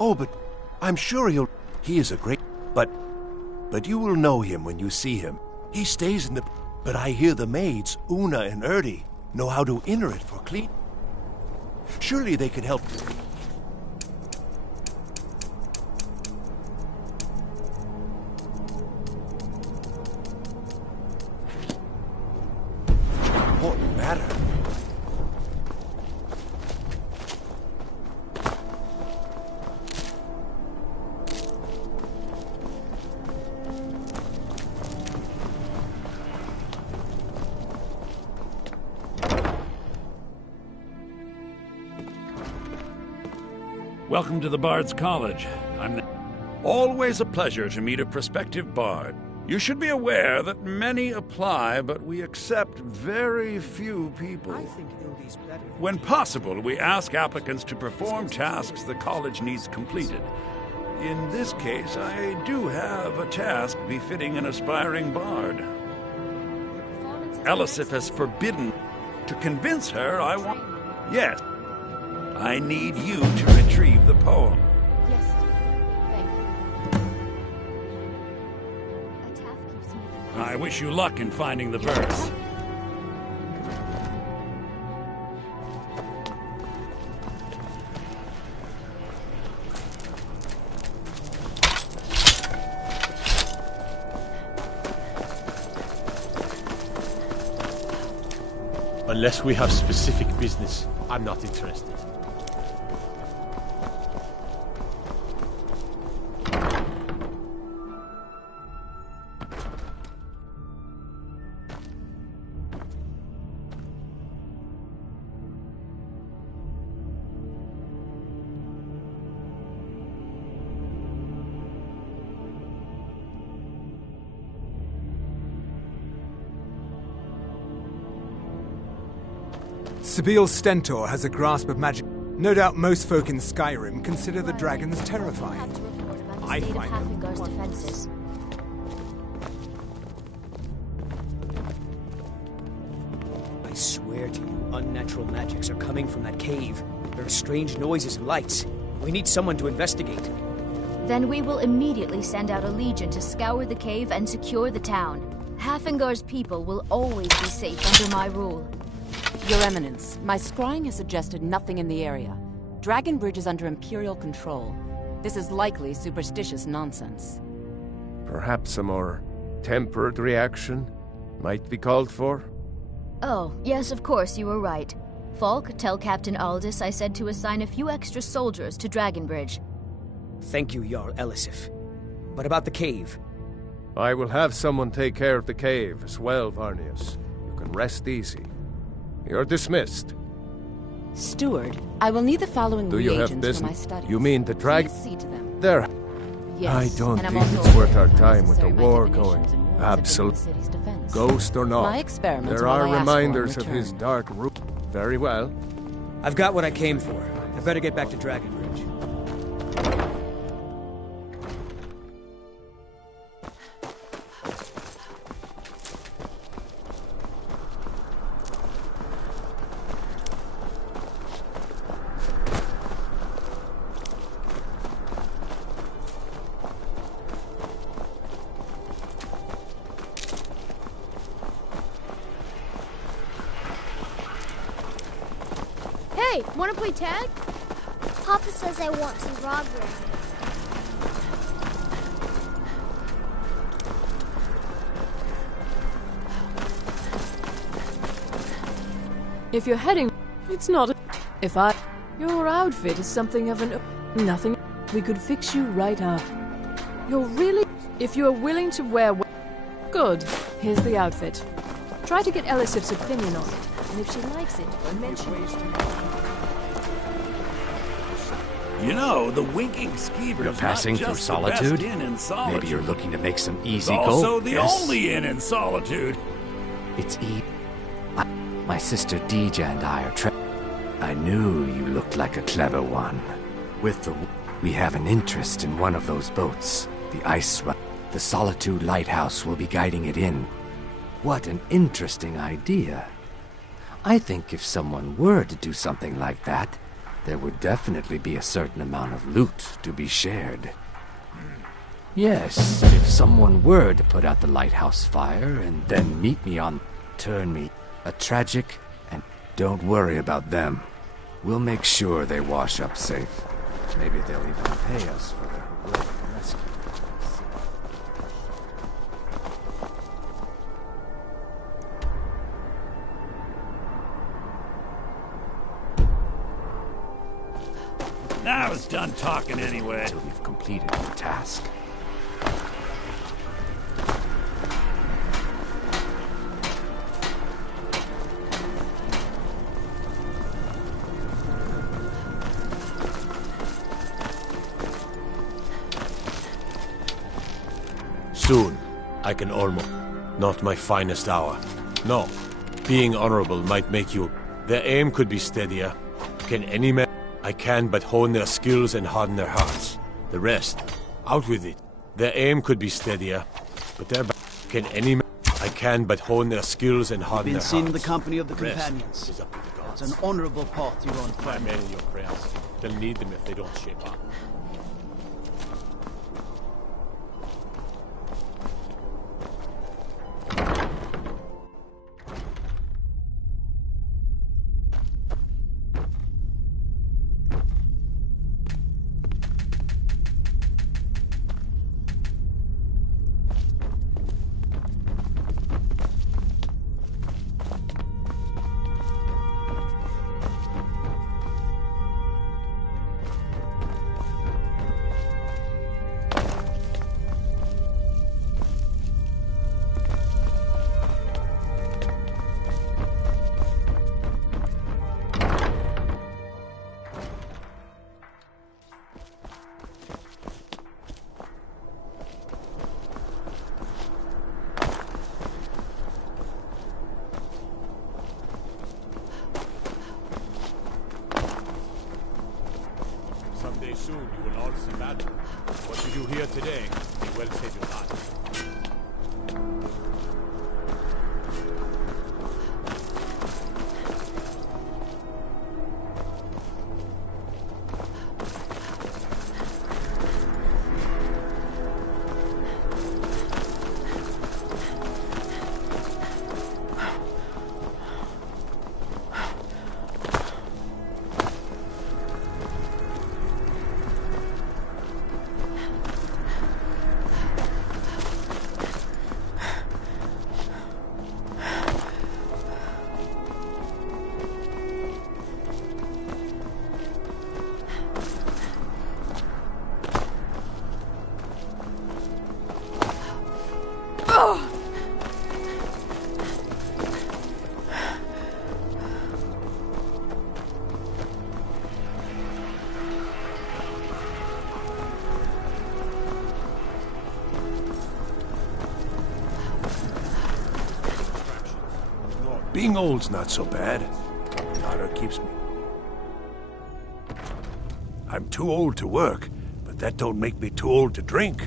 Oh, but I'm sure he is a great... But you will know him when you see him. He stays in the... But I hear the maids, Una and Erdi, know how to enter it for clean. Surely they could help... Important matter. Welcome to the Bard's College. Always a pleasure to meet a prospective bard. You should be aware that many apply, but we accept very few people. When possible, we ask applicants to perform tasks the college needs completed. In this case, I do have a task befitting an aspiring bard. Elisif has forbidden. To convince her, I want... Yes. I need you to retrieve the poem. Yes, thank you. I wish you luck in finding the verse. Unless we have specific business, I'm not interested. Sibyl Stentor has a grasp of magic. No doubt most folk in Skyrim consider the dragons terrifying. I find them... defenses. I swear to you, unnatural magics are coming from that cave. There are strange noises and lights. We need someone to investigate. Then we will immediately send out a legion to scour the cave and secure the town. Hafengar's people will always be safe under my rule. Your Eminence, my scrying has suggested nothing in the area. Dragonbridge is under Imperial control. This is likely superstitious nonsense. Perhaps a more tempered reaction might be called for? Oh, yes, of course, you were right. Falk, tell Captain Aldous I said to assign a few extra soldiers to Dragonbridge. Thank you, Jarl Elisif. But about the cave? I will have someone take care of the cave as well, Varnius. You can rest easy. You're dismissed. Steward, I will need the following Do you have reagents for business? my studies. You mean the dragon? Please see to them. There. Yes, I don't and I'm think also it's worth our aware of time with the unnecessary war machinations going. and wars against Absolute. the city's defense. Ghost or not, My experiments there are are all I ask for in reminders of his return. dark root. Very well. I've got what I came for. I better get back to Dragonbridge. Hey, wanna play tag? Papa says I want some grog around. If you're heading, it's not. Your outfit is something of an. Nothing. We could fix you right up. You're really. If you are willing to wear. Good. Here's the outfit. Try to get Elisif's opinion on it. And if she likes it, mention it. You know, the Winking Skeever's You're passing not through just the best Solitude? inn in Solitude. Maybe you're looking to make some easy It's gold. also the Yes. only inn in Solitude. It's my sister Deja and I are I knew you looked like a clever one. We have an interest in one of those boats, the Ice Run. The Solitude Lighthouse will be guiding it in. What an interesting idea. I think if someone were to do something like that, there would definitely be a certain amount of loot to be shared. Yes, if someone were to put out the lighthouse fire and then meet me on turn me a tragic, and don't worry about them. We'll make sure they wash up safe. Maybe they'll even pay us for their heroic rescue. Now it's done talking anyway. Until we've completed the task. Soon, I can almost. Not my finest hour. No. Being honorable might make you. Their aim could be steadier. Can any man. I can but hone their skills and harden their hearts. The rest, out with it. Their aim could be steadier, but their. Can any man. I can but hone their skills and harden Been their seen in hearts. the company of the The rest companions. is up to the gods. It's an honorable path you're on. My men in your prayers. They'll need them if they don't shape up. Someday soon you will all see battle. What you do here today may well save your life. Being old's not so bad. Daughter keeps me. I'm too old to work, but that don't make me too old to drink.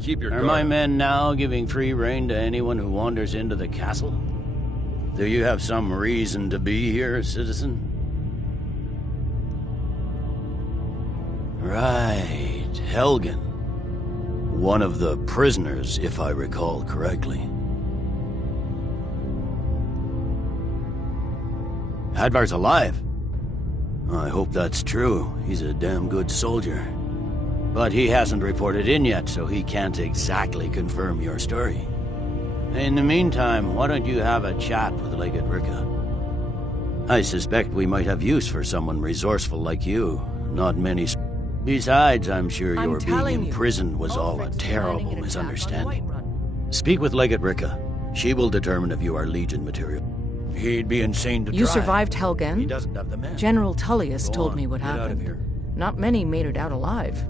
Keep your Are guard my up. men now giving free rein to anyone who wanders into the castle? Do you have some reason to be here, citizen? Right, Helgen. One of the prisoners, if I recall correctly. Hadvar's alive. I hope that's true. He's a damn good soldier. But he hasn't reported in yet, so he can't exactly confirm your story. In the meantime, why don't you have a chat with Legate Ricka? I suspect we might have use for someone resourceful like you. Not many... Besides, I'm sure your being imprisoned was all a terrible misunderstanding. Speak with Legate Ricka. She will determine if you are Legion material. He'd be insane to try. You survived Helgen? He doesn't have the men. General Tullius told me what get out of happened. here. Not many made it out alive.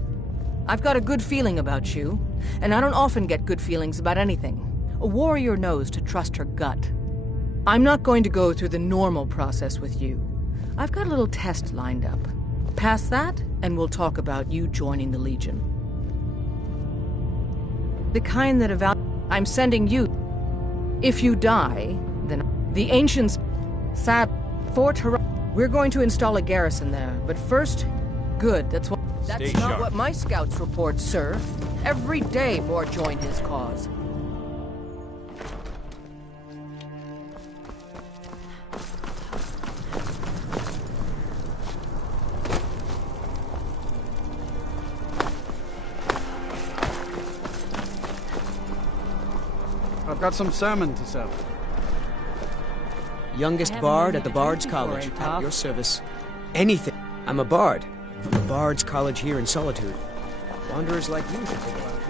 I've got a good feeling about you, and I don't often get good feelings about anything. A warrior knows to trust her gut. I'm not going to go through the normal process with you. I've got a little test lined up. Pass that, and we'll talk about you joining the Legion. The kind that I'm sending you. If you die, then the Ancients... Sad... Fort We're going to install a garrison there, but first... Good, that's what... That's not what my scouts report, sir. Every day more join his cause. I've got some salmon to sell. Youngest bard at the Bard's College, at your service. Anything. I'm a bard. From the Bard's College here in Solitude. Wanderers like you should think about life.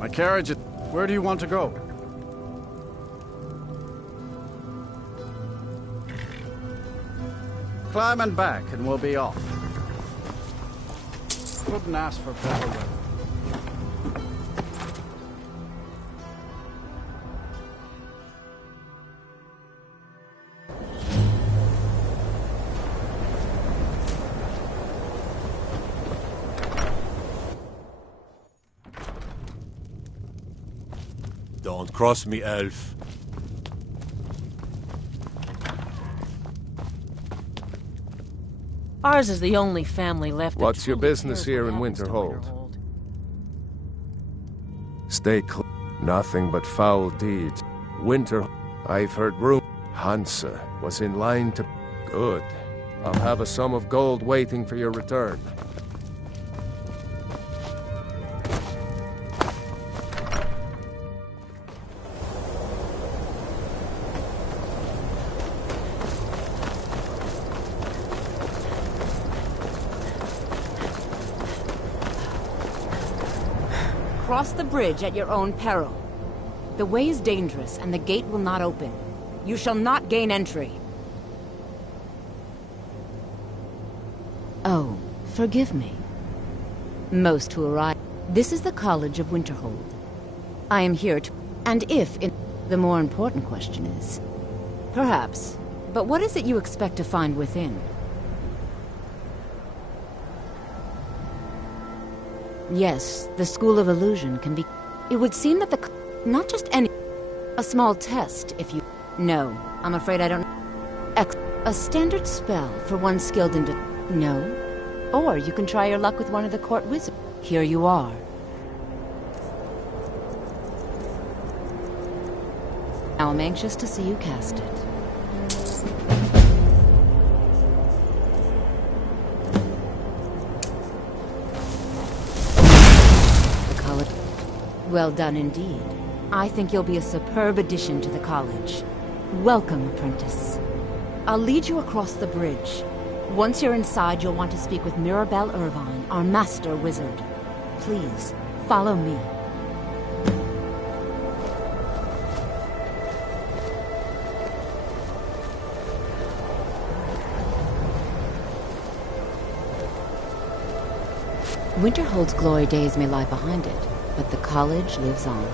My carriage... Where do you want to go? Climb and back, and we'll be off. Couldn't ask for better weather. Don't cross me, elf. Ours is the only family left. What's your business here in Winterhold? Stay clear. Nothing but foul deeds. Winter... I've heard Hansa was in line to... Good. I'll have a sum of gold waiting for your return. Cross the bridge at your own peril. The way is dangerous, and the gate will not open. You shall not gain entry. Oh, forgive me. Most who arrive... This is the College of Winterhold. I am here to... And if... The more important question is... Perhaps. But what is it you expect to find within? Yes, the School of Illusion can be... It would seem that the... Not just any... A small test, if you... No, I'm afraid I don't... A standard spell for one skilled in... No? Or you can try your luck with one of the court wizards. Here you are. Now I'm anxious to see you cast it. The college... Well done indeed. I think you'll be a superb addition to the college. Welcome, apprentice. I'll lead you across the bridge. Once you're inside, you'll want to speak with Mirabelle Irvine, our master wizard. Please, follow me. Winterhold's glory days may lie behind it, but the college lives on.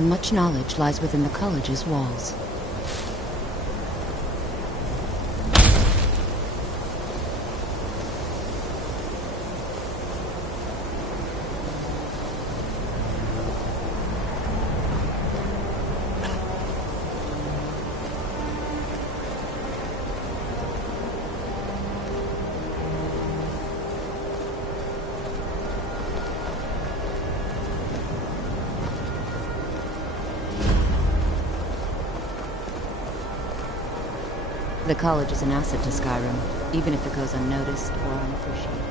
Much knowledge lies within the college's walls. The college is an asset to Skyrim, even if it goes unnoticed or unappreciated.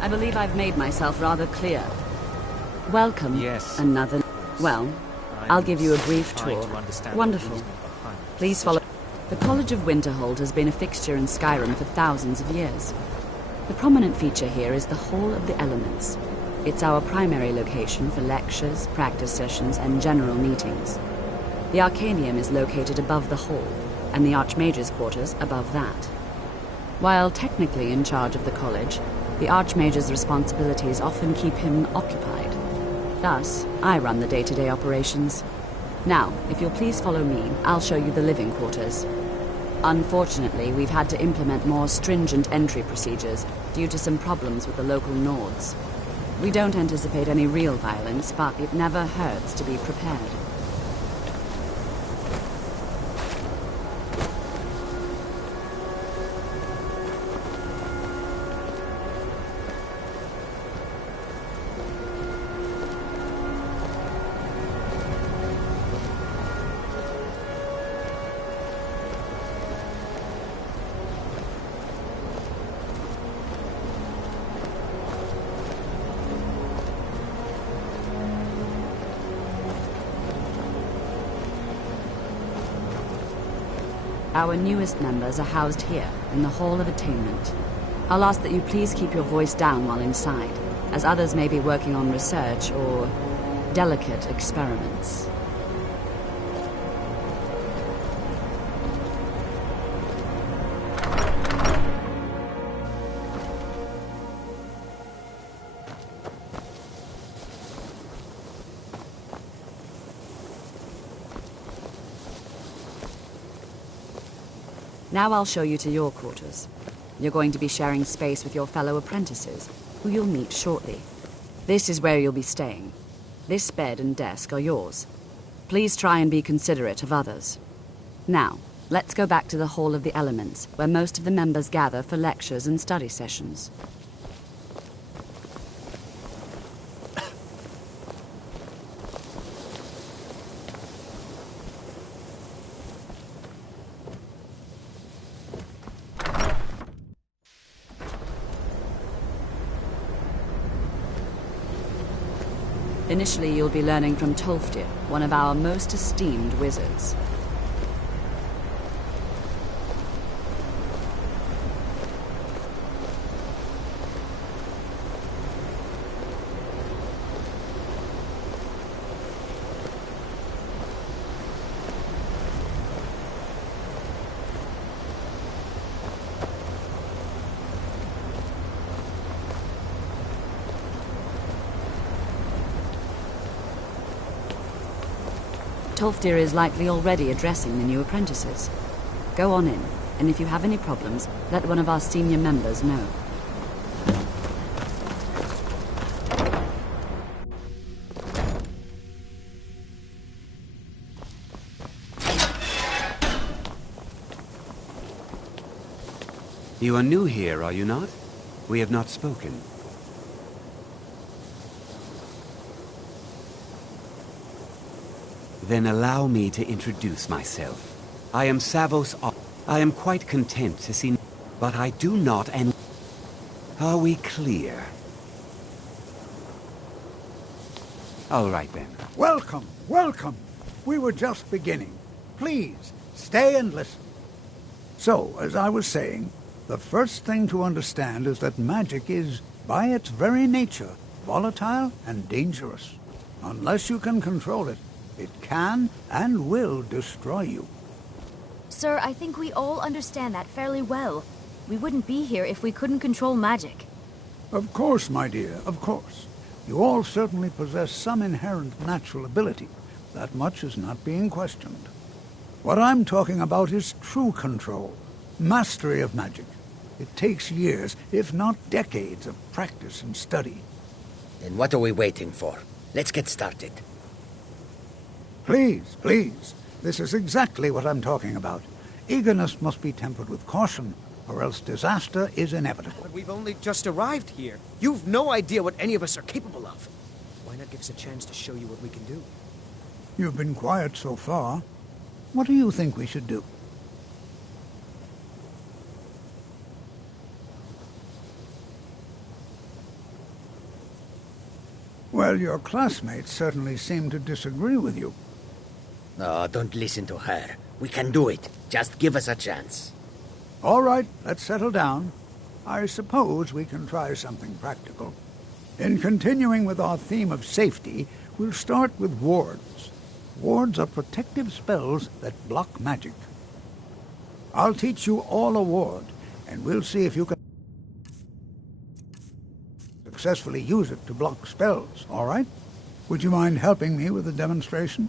I believe I've made myself rather clear. Welcome. Yes. Another... Well, I'll give you a brief tour. Wonderful. Please follow... The College of Winterhold has been a fixture in Skyrim for thousands of years. The prominent feature here is the Hall of the Elements. It's our primary location for lectures, practice sessions, and general meetings. The Arcanium is located above the hall, and the Archmage's quarters above that. While technically in charge of the college, the Archmage's responsibilities often keep him occupied. Thus, I run the day-to-day operations. Now, if you'll please follow me, I'll show you the living quarters. Unfortunately, we've had to implement more stringent entry procedures due to some problems with the local Nords. We don't anticipate any real violence, but it never hurts to be prepared. Our newest members are housed here, in the Hall of Attainment. I'll ask that you please keep your voice down while inside, as others may be working on research or delicate experiments. Now I'll show you to your quarters. You're going to be sharing space with your fellow apprentices, who you'll meet shortly. This is where you'll be staying. This bed and desk are yours. Please try and be considerate of others. Now, let's go back to the Hall of the Elements, where most of the members gather for lectures and study sessions. Initially, you'll be learning from Tolfdir, one of our most esteemed wizards. Tolfdir is likely already addressing the new apprentices. Go on in, and if you have any problems, let one of our senior members know. You are new here, are you not? We have not spoken. Then allow me to introduce myself. I am Savos. I am quite content to see, but I do not and... Are we clear? All right then. Welcome, welcome. We were just beginning. Please, stay and listen. So, as I was saying, the first thing to understand is that magic is, by its very nature, volatile and dangerous. Unless you can control it, it can and will destroy you. Sir, I think we all understand that fairly well. We wouldn't be here if we couldn't control magic. Of course, my dear, of course. You all certainly possess some inherent natural ability. That much is not being questioned. What I'm talking about is true control, mastery of magic. It takes years, if not decades, of practice and study. Then what are we waiting for? Let's get started. Please, please. This is exactly what I'm talking about. Eagerness must be tempered with caution, or else disaster is inevitable. But we've only just arrived here. You've no idea what any of us are capable of. Why not give us a chance to show you what we can do? You've been quiet so far. What do you think we should do? Well, your classmates certainly seem to disagree with you. No, don't listen to her. We can do it. Just give us a chance. All right, let's settle down. I suppose we can try something practical. In continuing with our theme of safety, we'll start with wards. Wards are protective spells that block magic. I'll teach you all a ward, and we'll see if you can successfully use it to block spells, all right? Would you mind helping me with the demonstration?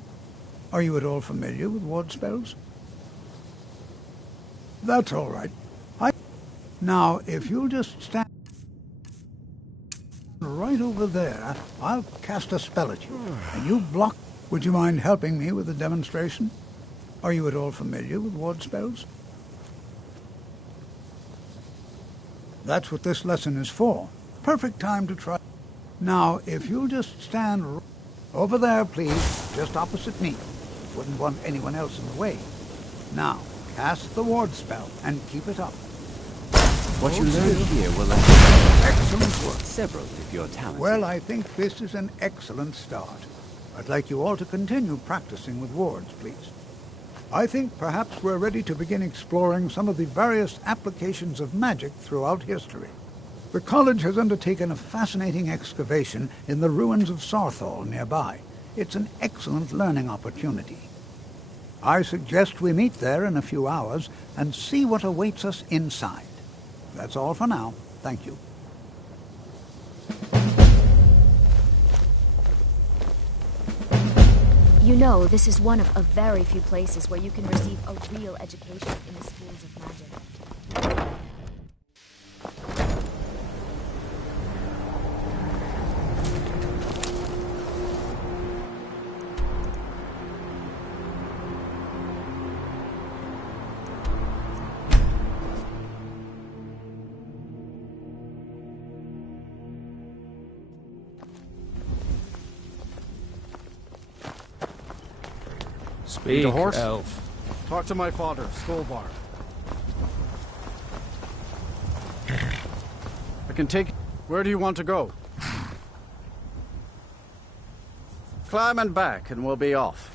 Are you at all familiar with ward spells? That's all right. Now, if you'll just stand right over there, I'll cast a spell at you, and you block... Would you mind helping me with the demonstration? Are you at all familiar with ward spells? That's what this lesson is for. Perfect time to try. Now, if you'll just stand over there, please, just opposite me. Wouldn't want anyone else in the way. Now, cast the ward spell and keep it up. What you learn here will last excellent work. Several if you're talented. Well, I think this is an excellent start. I'd like you all to continue practicing with wards, please. I think perhaps we're ready to begin exploring some of the various applications of magic throughout history. The college has undertaken a fascinating excavation in the ruins of Sarthal nearby. It's an excellent learning opportunity. I suggest we meet there in a few hours and see what awaits us inside. That's all for now. Thank you. You know, this is one of a very few places where you can receive a real education in the schools of magic. Need a Speak, horse? elf. Talk to my father, Skolvar. I can take... Where do you want to go? Climb and back, and we'll be off.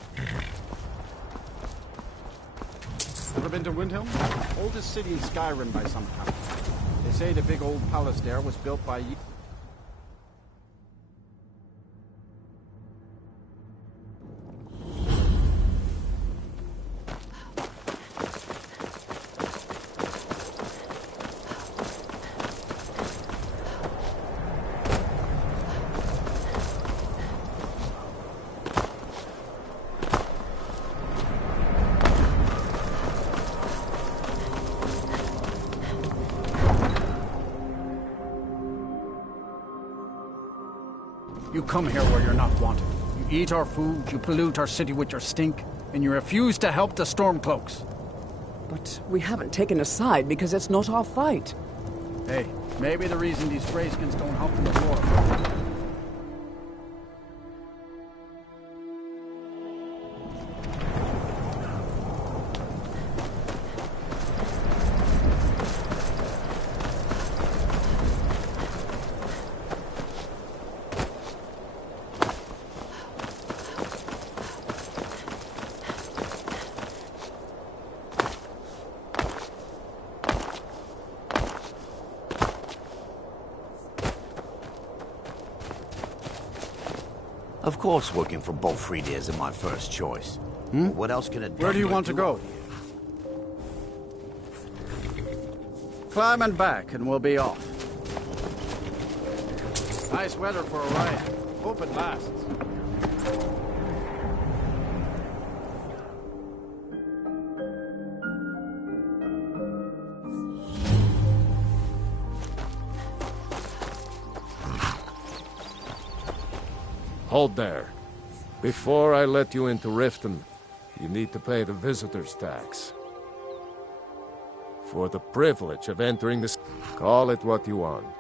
Ever been to Windhelm? Oldest city in Skyrim by some count. They say the big old palace there was built by... You come here where you're not wanted. You eat our food, you pollute our city with your stink, and you refuse to help the Stormcloaks. But we haven't taken a side because it's not our fight. Hey, maybe the reason these Greyskins don't hop in the floor. Of course working for Beaufrida isn't my first choice. What else can it do? Where do you want to go? Climb and back, and we'll be off. Nice weather for a ride. Hope it lasts. Hold there. Before I let you into Riften, you need to pay the visitor's tax. For the privilege of entering this... Call it what you want.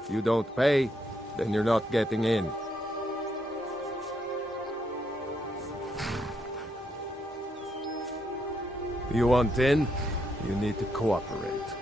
If you don't pay, then you're not getting in. You want in? You need to cooperate.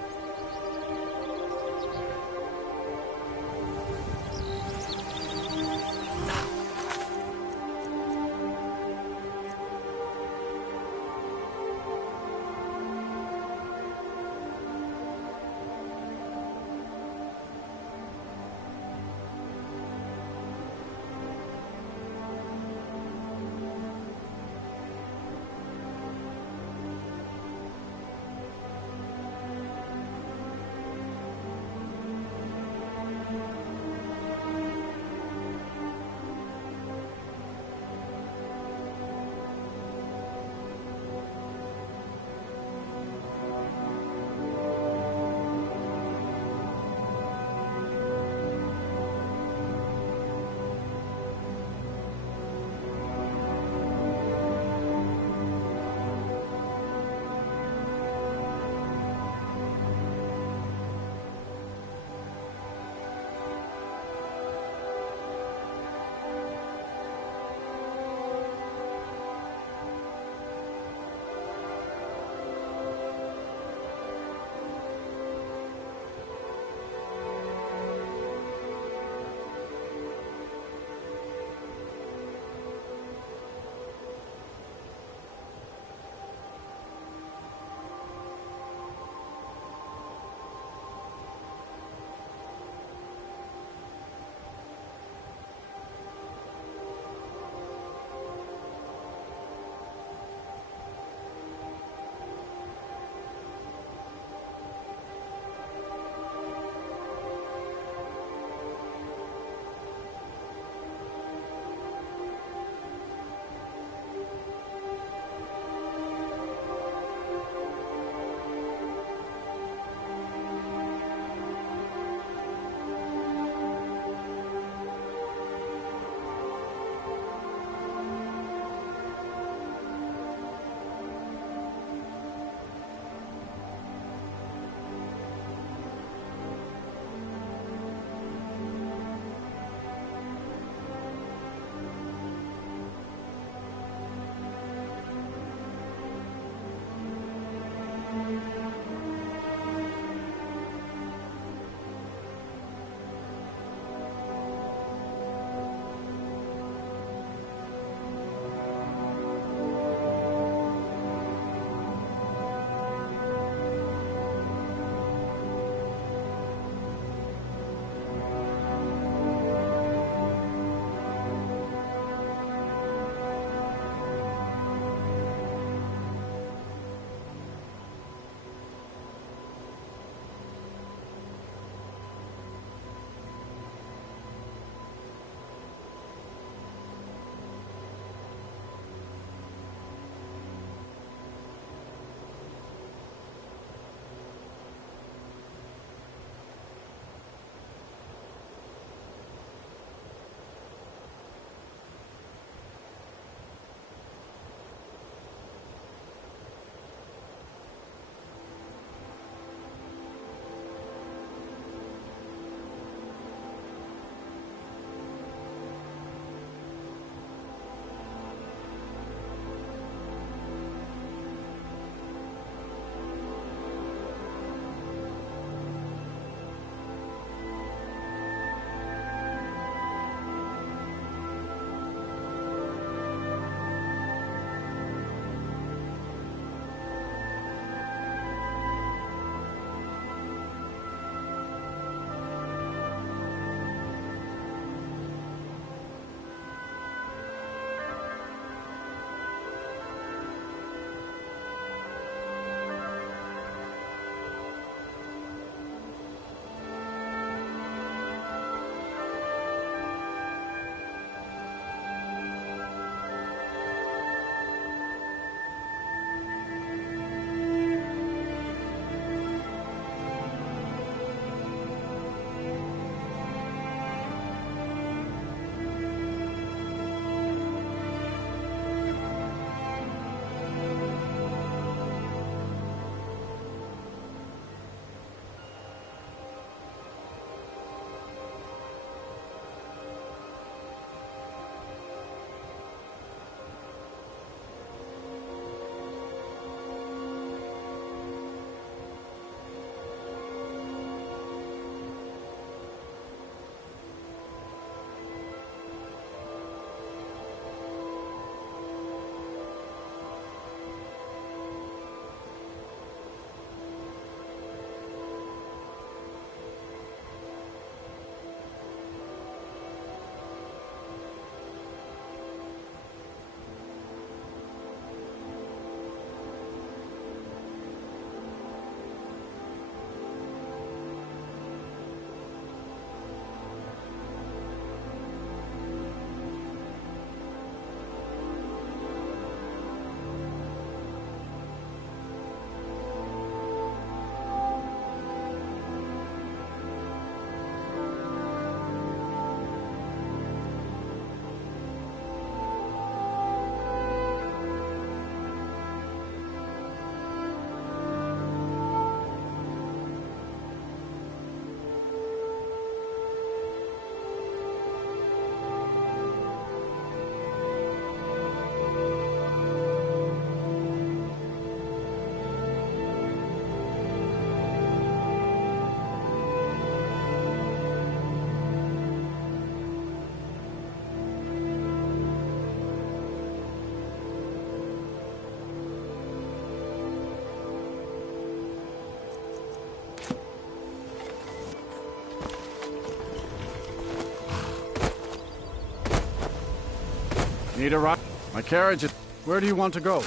Need a ride? My carriage is... Where do you want to go?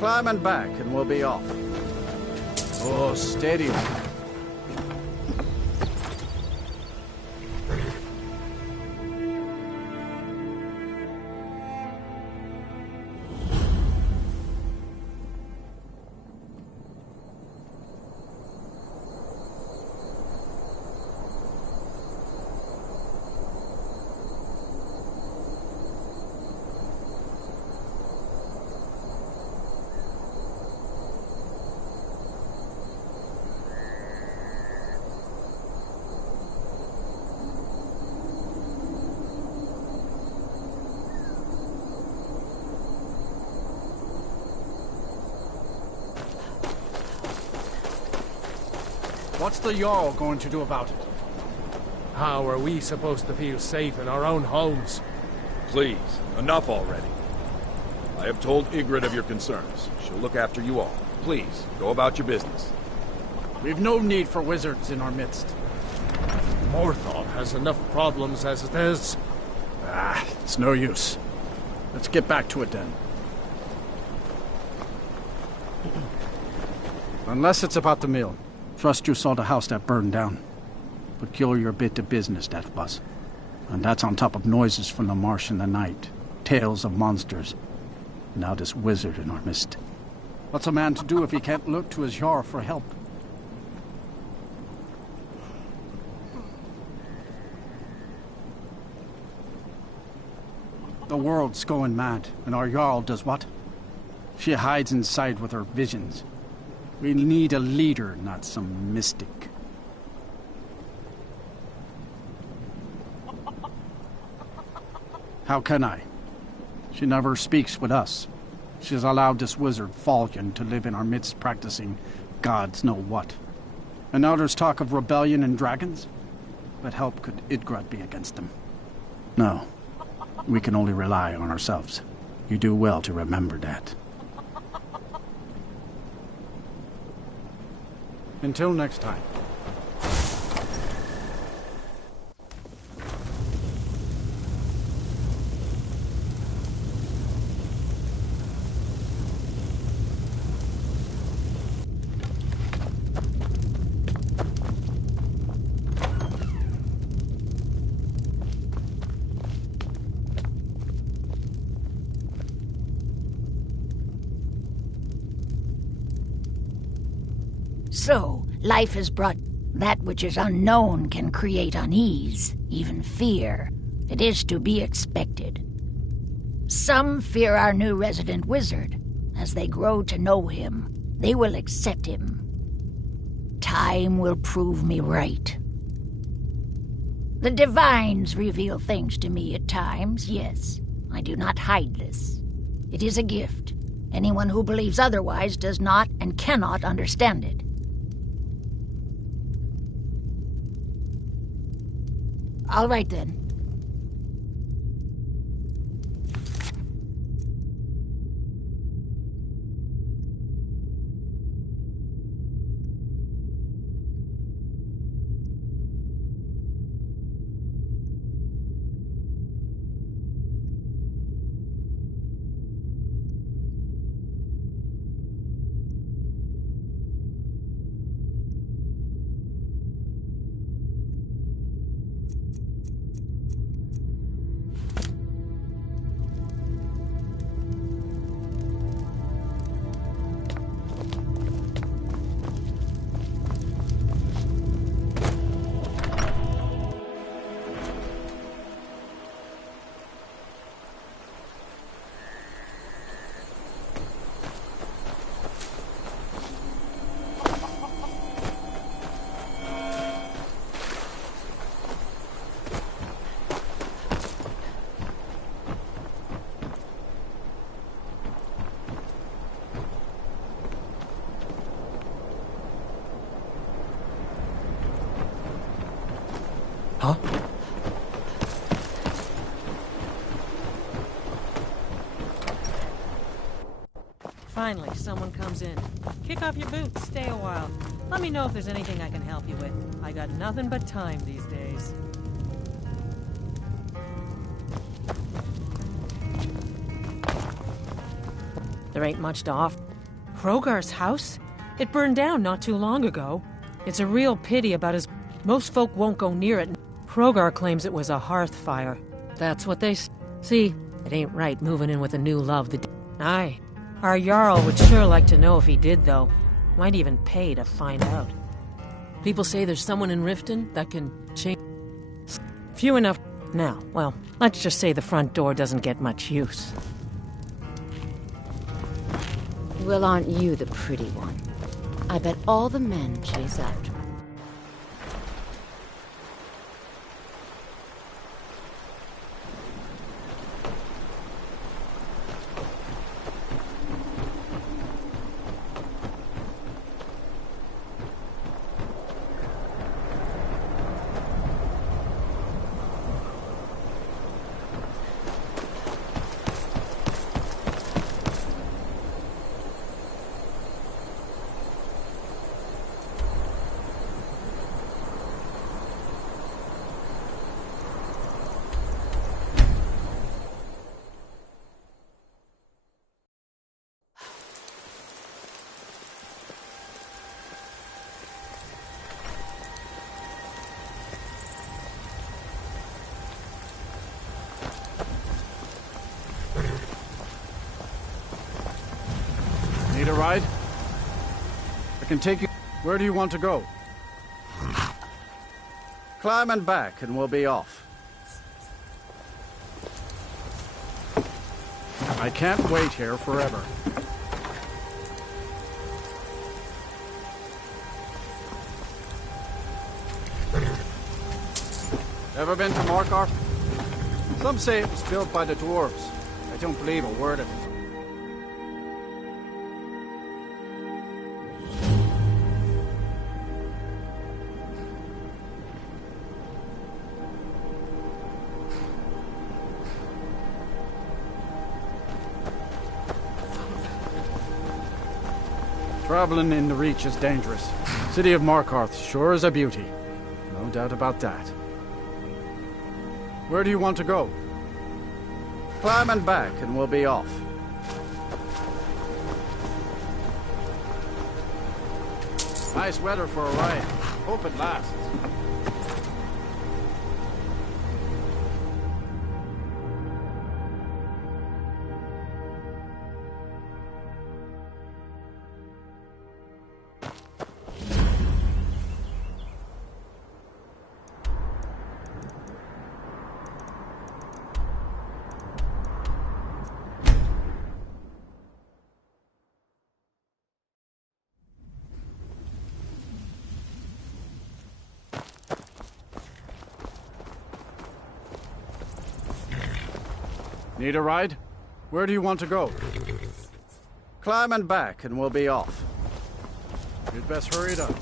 Climb and back, and we'll be off. Oh, steady. What's the Jarl going to do about it? How are we supposed to feel safe in our own homes? Please, enough already. I have told Ygritte of your concerns. She'll look after you all. Please, go about your business. We've no need for wizards in our midst. Morthal has enough problems as it is. It's no use. Let's get back to it then. Unless it's about the mill. Trust you saw the house that burned down. Peculiar bit of business, that was. And that's on top of noises from the marsh in the night. Tales of monsters. Now this wizard in our midst. What's a man to do if he can't look to his Jarl for help? The world's going mad, and our Jarl does what? She hides inside with her visions. We need a leader, not some mystic. How can I? She never speaks with us. She's allowed this wizard, Falcon, to live in our midst practicing gods know what. And now there's talk of rebellion and dragons? What help could Ygritte be against them? No. We can only rely on ourselves. You do well to remember that. Until next time. So, life has brought that which is unknown can create unease, even fear. It is to be expected. Some fear our new resident wizard. As they grow to know him, they will accept him. Time will prove me right. The divines reveal things to me at times, yes. I do not hide this. It is a gift. Anyone who believes otherwise does not and cannot understand it. All right, then. Huh? Finally, someone comes in. Kick off your boots, stay a while. Let me know if there's anything I can help you with. I got nothing but time these days. There ain't much to offer. Hrogar's house? It burned down not too long ago. It's a real pity about his... Most folk won't go near it. Hrogar claims it was a hearth fire. That's what they see. It ain't right moving in with a new love. Aye. Our Jarl would sure like to know if he did, though. Might even pay to find out. People say there's someone in Riften that can change... Few enough now. Well, let's just say the front door doesn't get much use. Well, aren't you the pretty one? I bet all the men chase after me. Need a ride? I can take you... Where do you want to go? Climb and back, and we'll be off. I can't wait here forever. Ever been to Markarth? Some say it was built by the dwarves. I don't believe a word of it. Traveling in the Reach is dangerous. City of Markarth sure is a beauty. No doubt about that. Where do you want to go? Climb and back, and we'll be off. Nice weather for a ride. Hope it lasts. Need a ride? Where do you want to go? Climb and back, and we'll be off. You'd best hurry it up.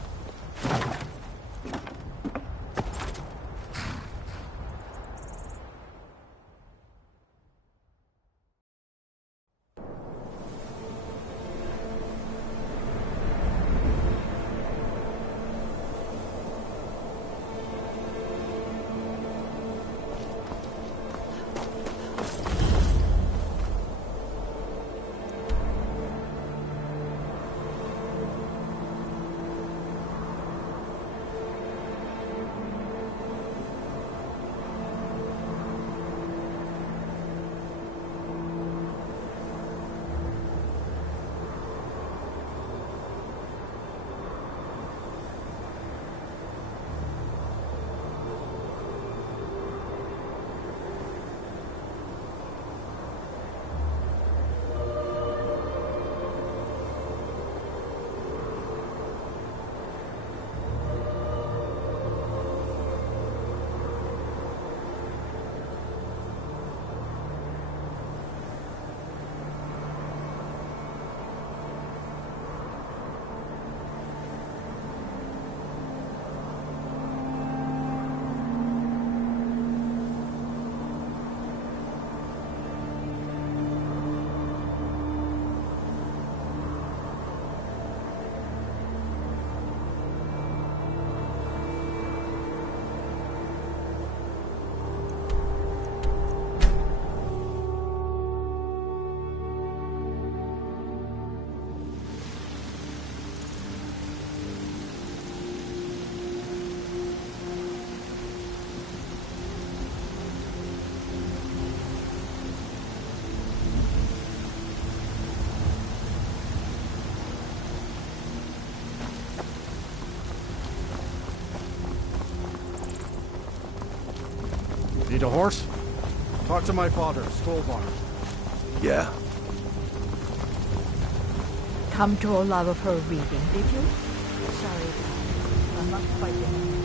Need a horse? Talk to my father, Stolbar. Yeah. Come to a love of her reading, did you? Sorry, I'm not quite in.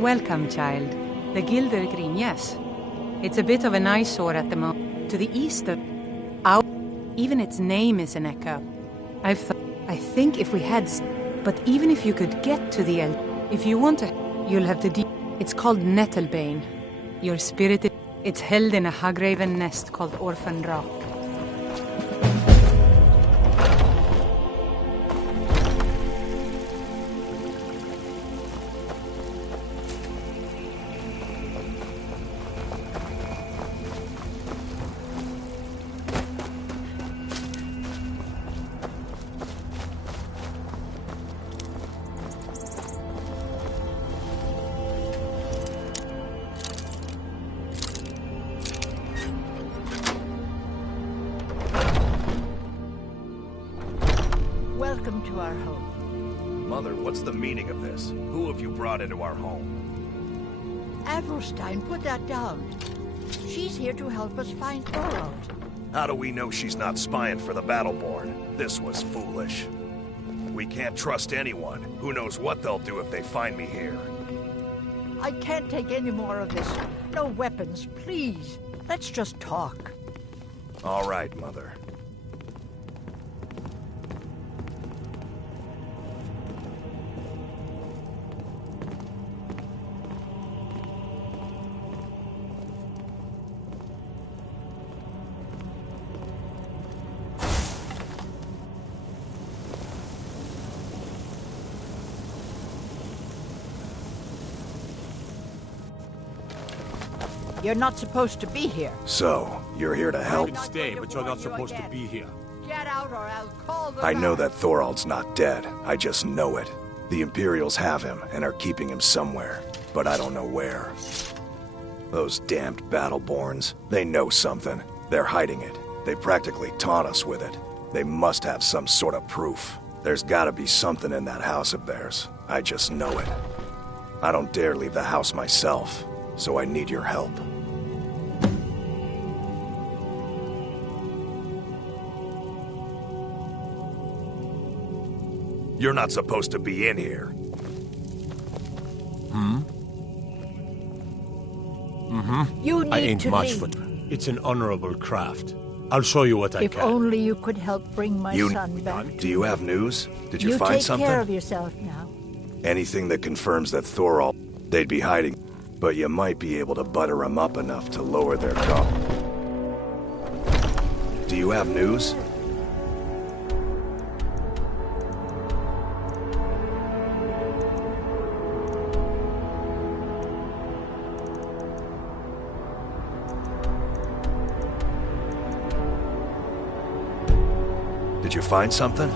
Welcome, child. The Gildergreen, yes. It's a bit of an eyesore at the moment. To the east of... Out. Even its name is an echo. I think if we had... But even if you could get to the if you want to... You'll have to... It's called Nettlebane. Your spirit... It's held in a Hagraven nest called Orphan Rock. Welcome to our home. Mother, what's the meaning of this? Who have you brought into our home? Avrelstein, put that down. She's here to help us find Thorold. How do we know she's not spying for the Battleborn? This was foolish. We can't trust anyone. Who knows what they'll do if they find me here. I can't take any more of this. No weapons, please. Let's just talk. All right, Mother. You're not supposed to be here. So, you're here to help? You can stay, but you're not supposed to be here. Get out or I'll call the I know that Thorold's not dead. I just know it. The Imperials have him and are keeping him somewhere, but I don't know where. Those damned Battleborns, they know something. They're hiding it. They practically taunt us with it. They must have some sort of proof. There's gotta be something in that house of theirs. I just know it. I don't dare leave the house myself, so I need your help. You're not supposed to be in here. You need I ain't to much leave. for... It's an honorable craft. I'll show you what I If can. only you could help bring my son back. Do you have news? Did you You find take something? care of yourself now. Anything that confirms that Thorold... They'd be hiding. But you might be able to butter them up enough to lower their guard. Do you have news? Did you find something?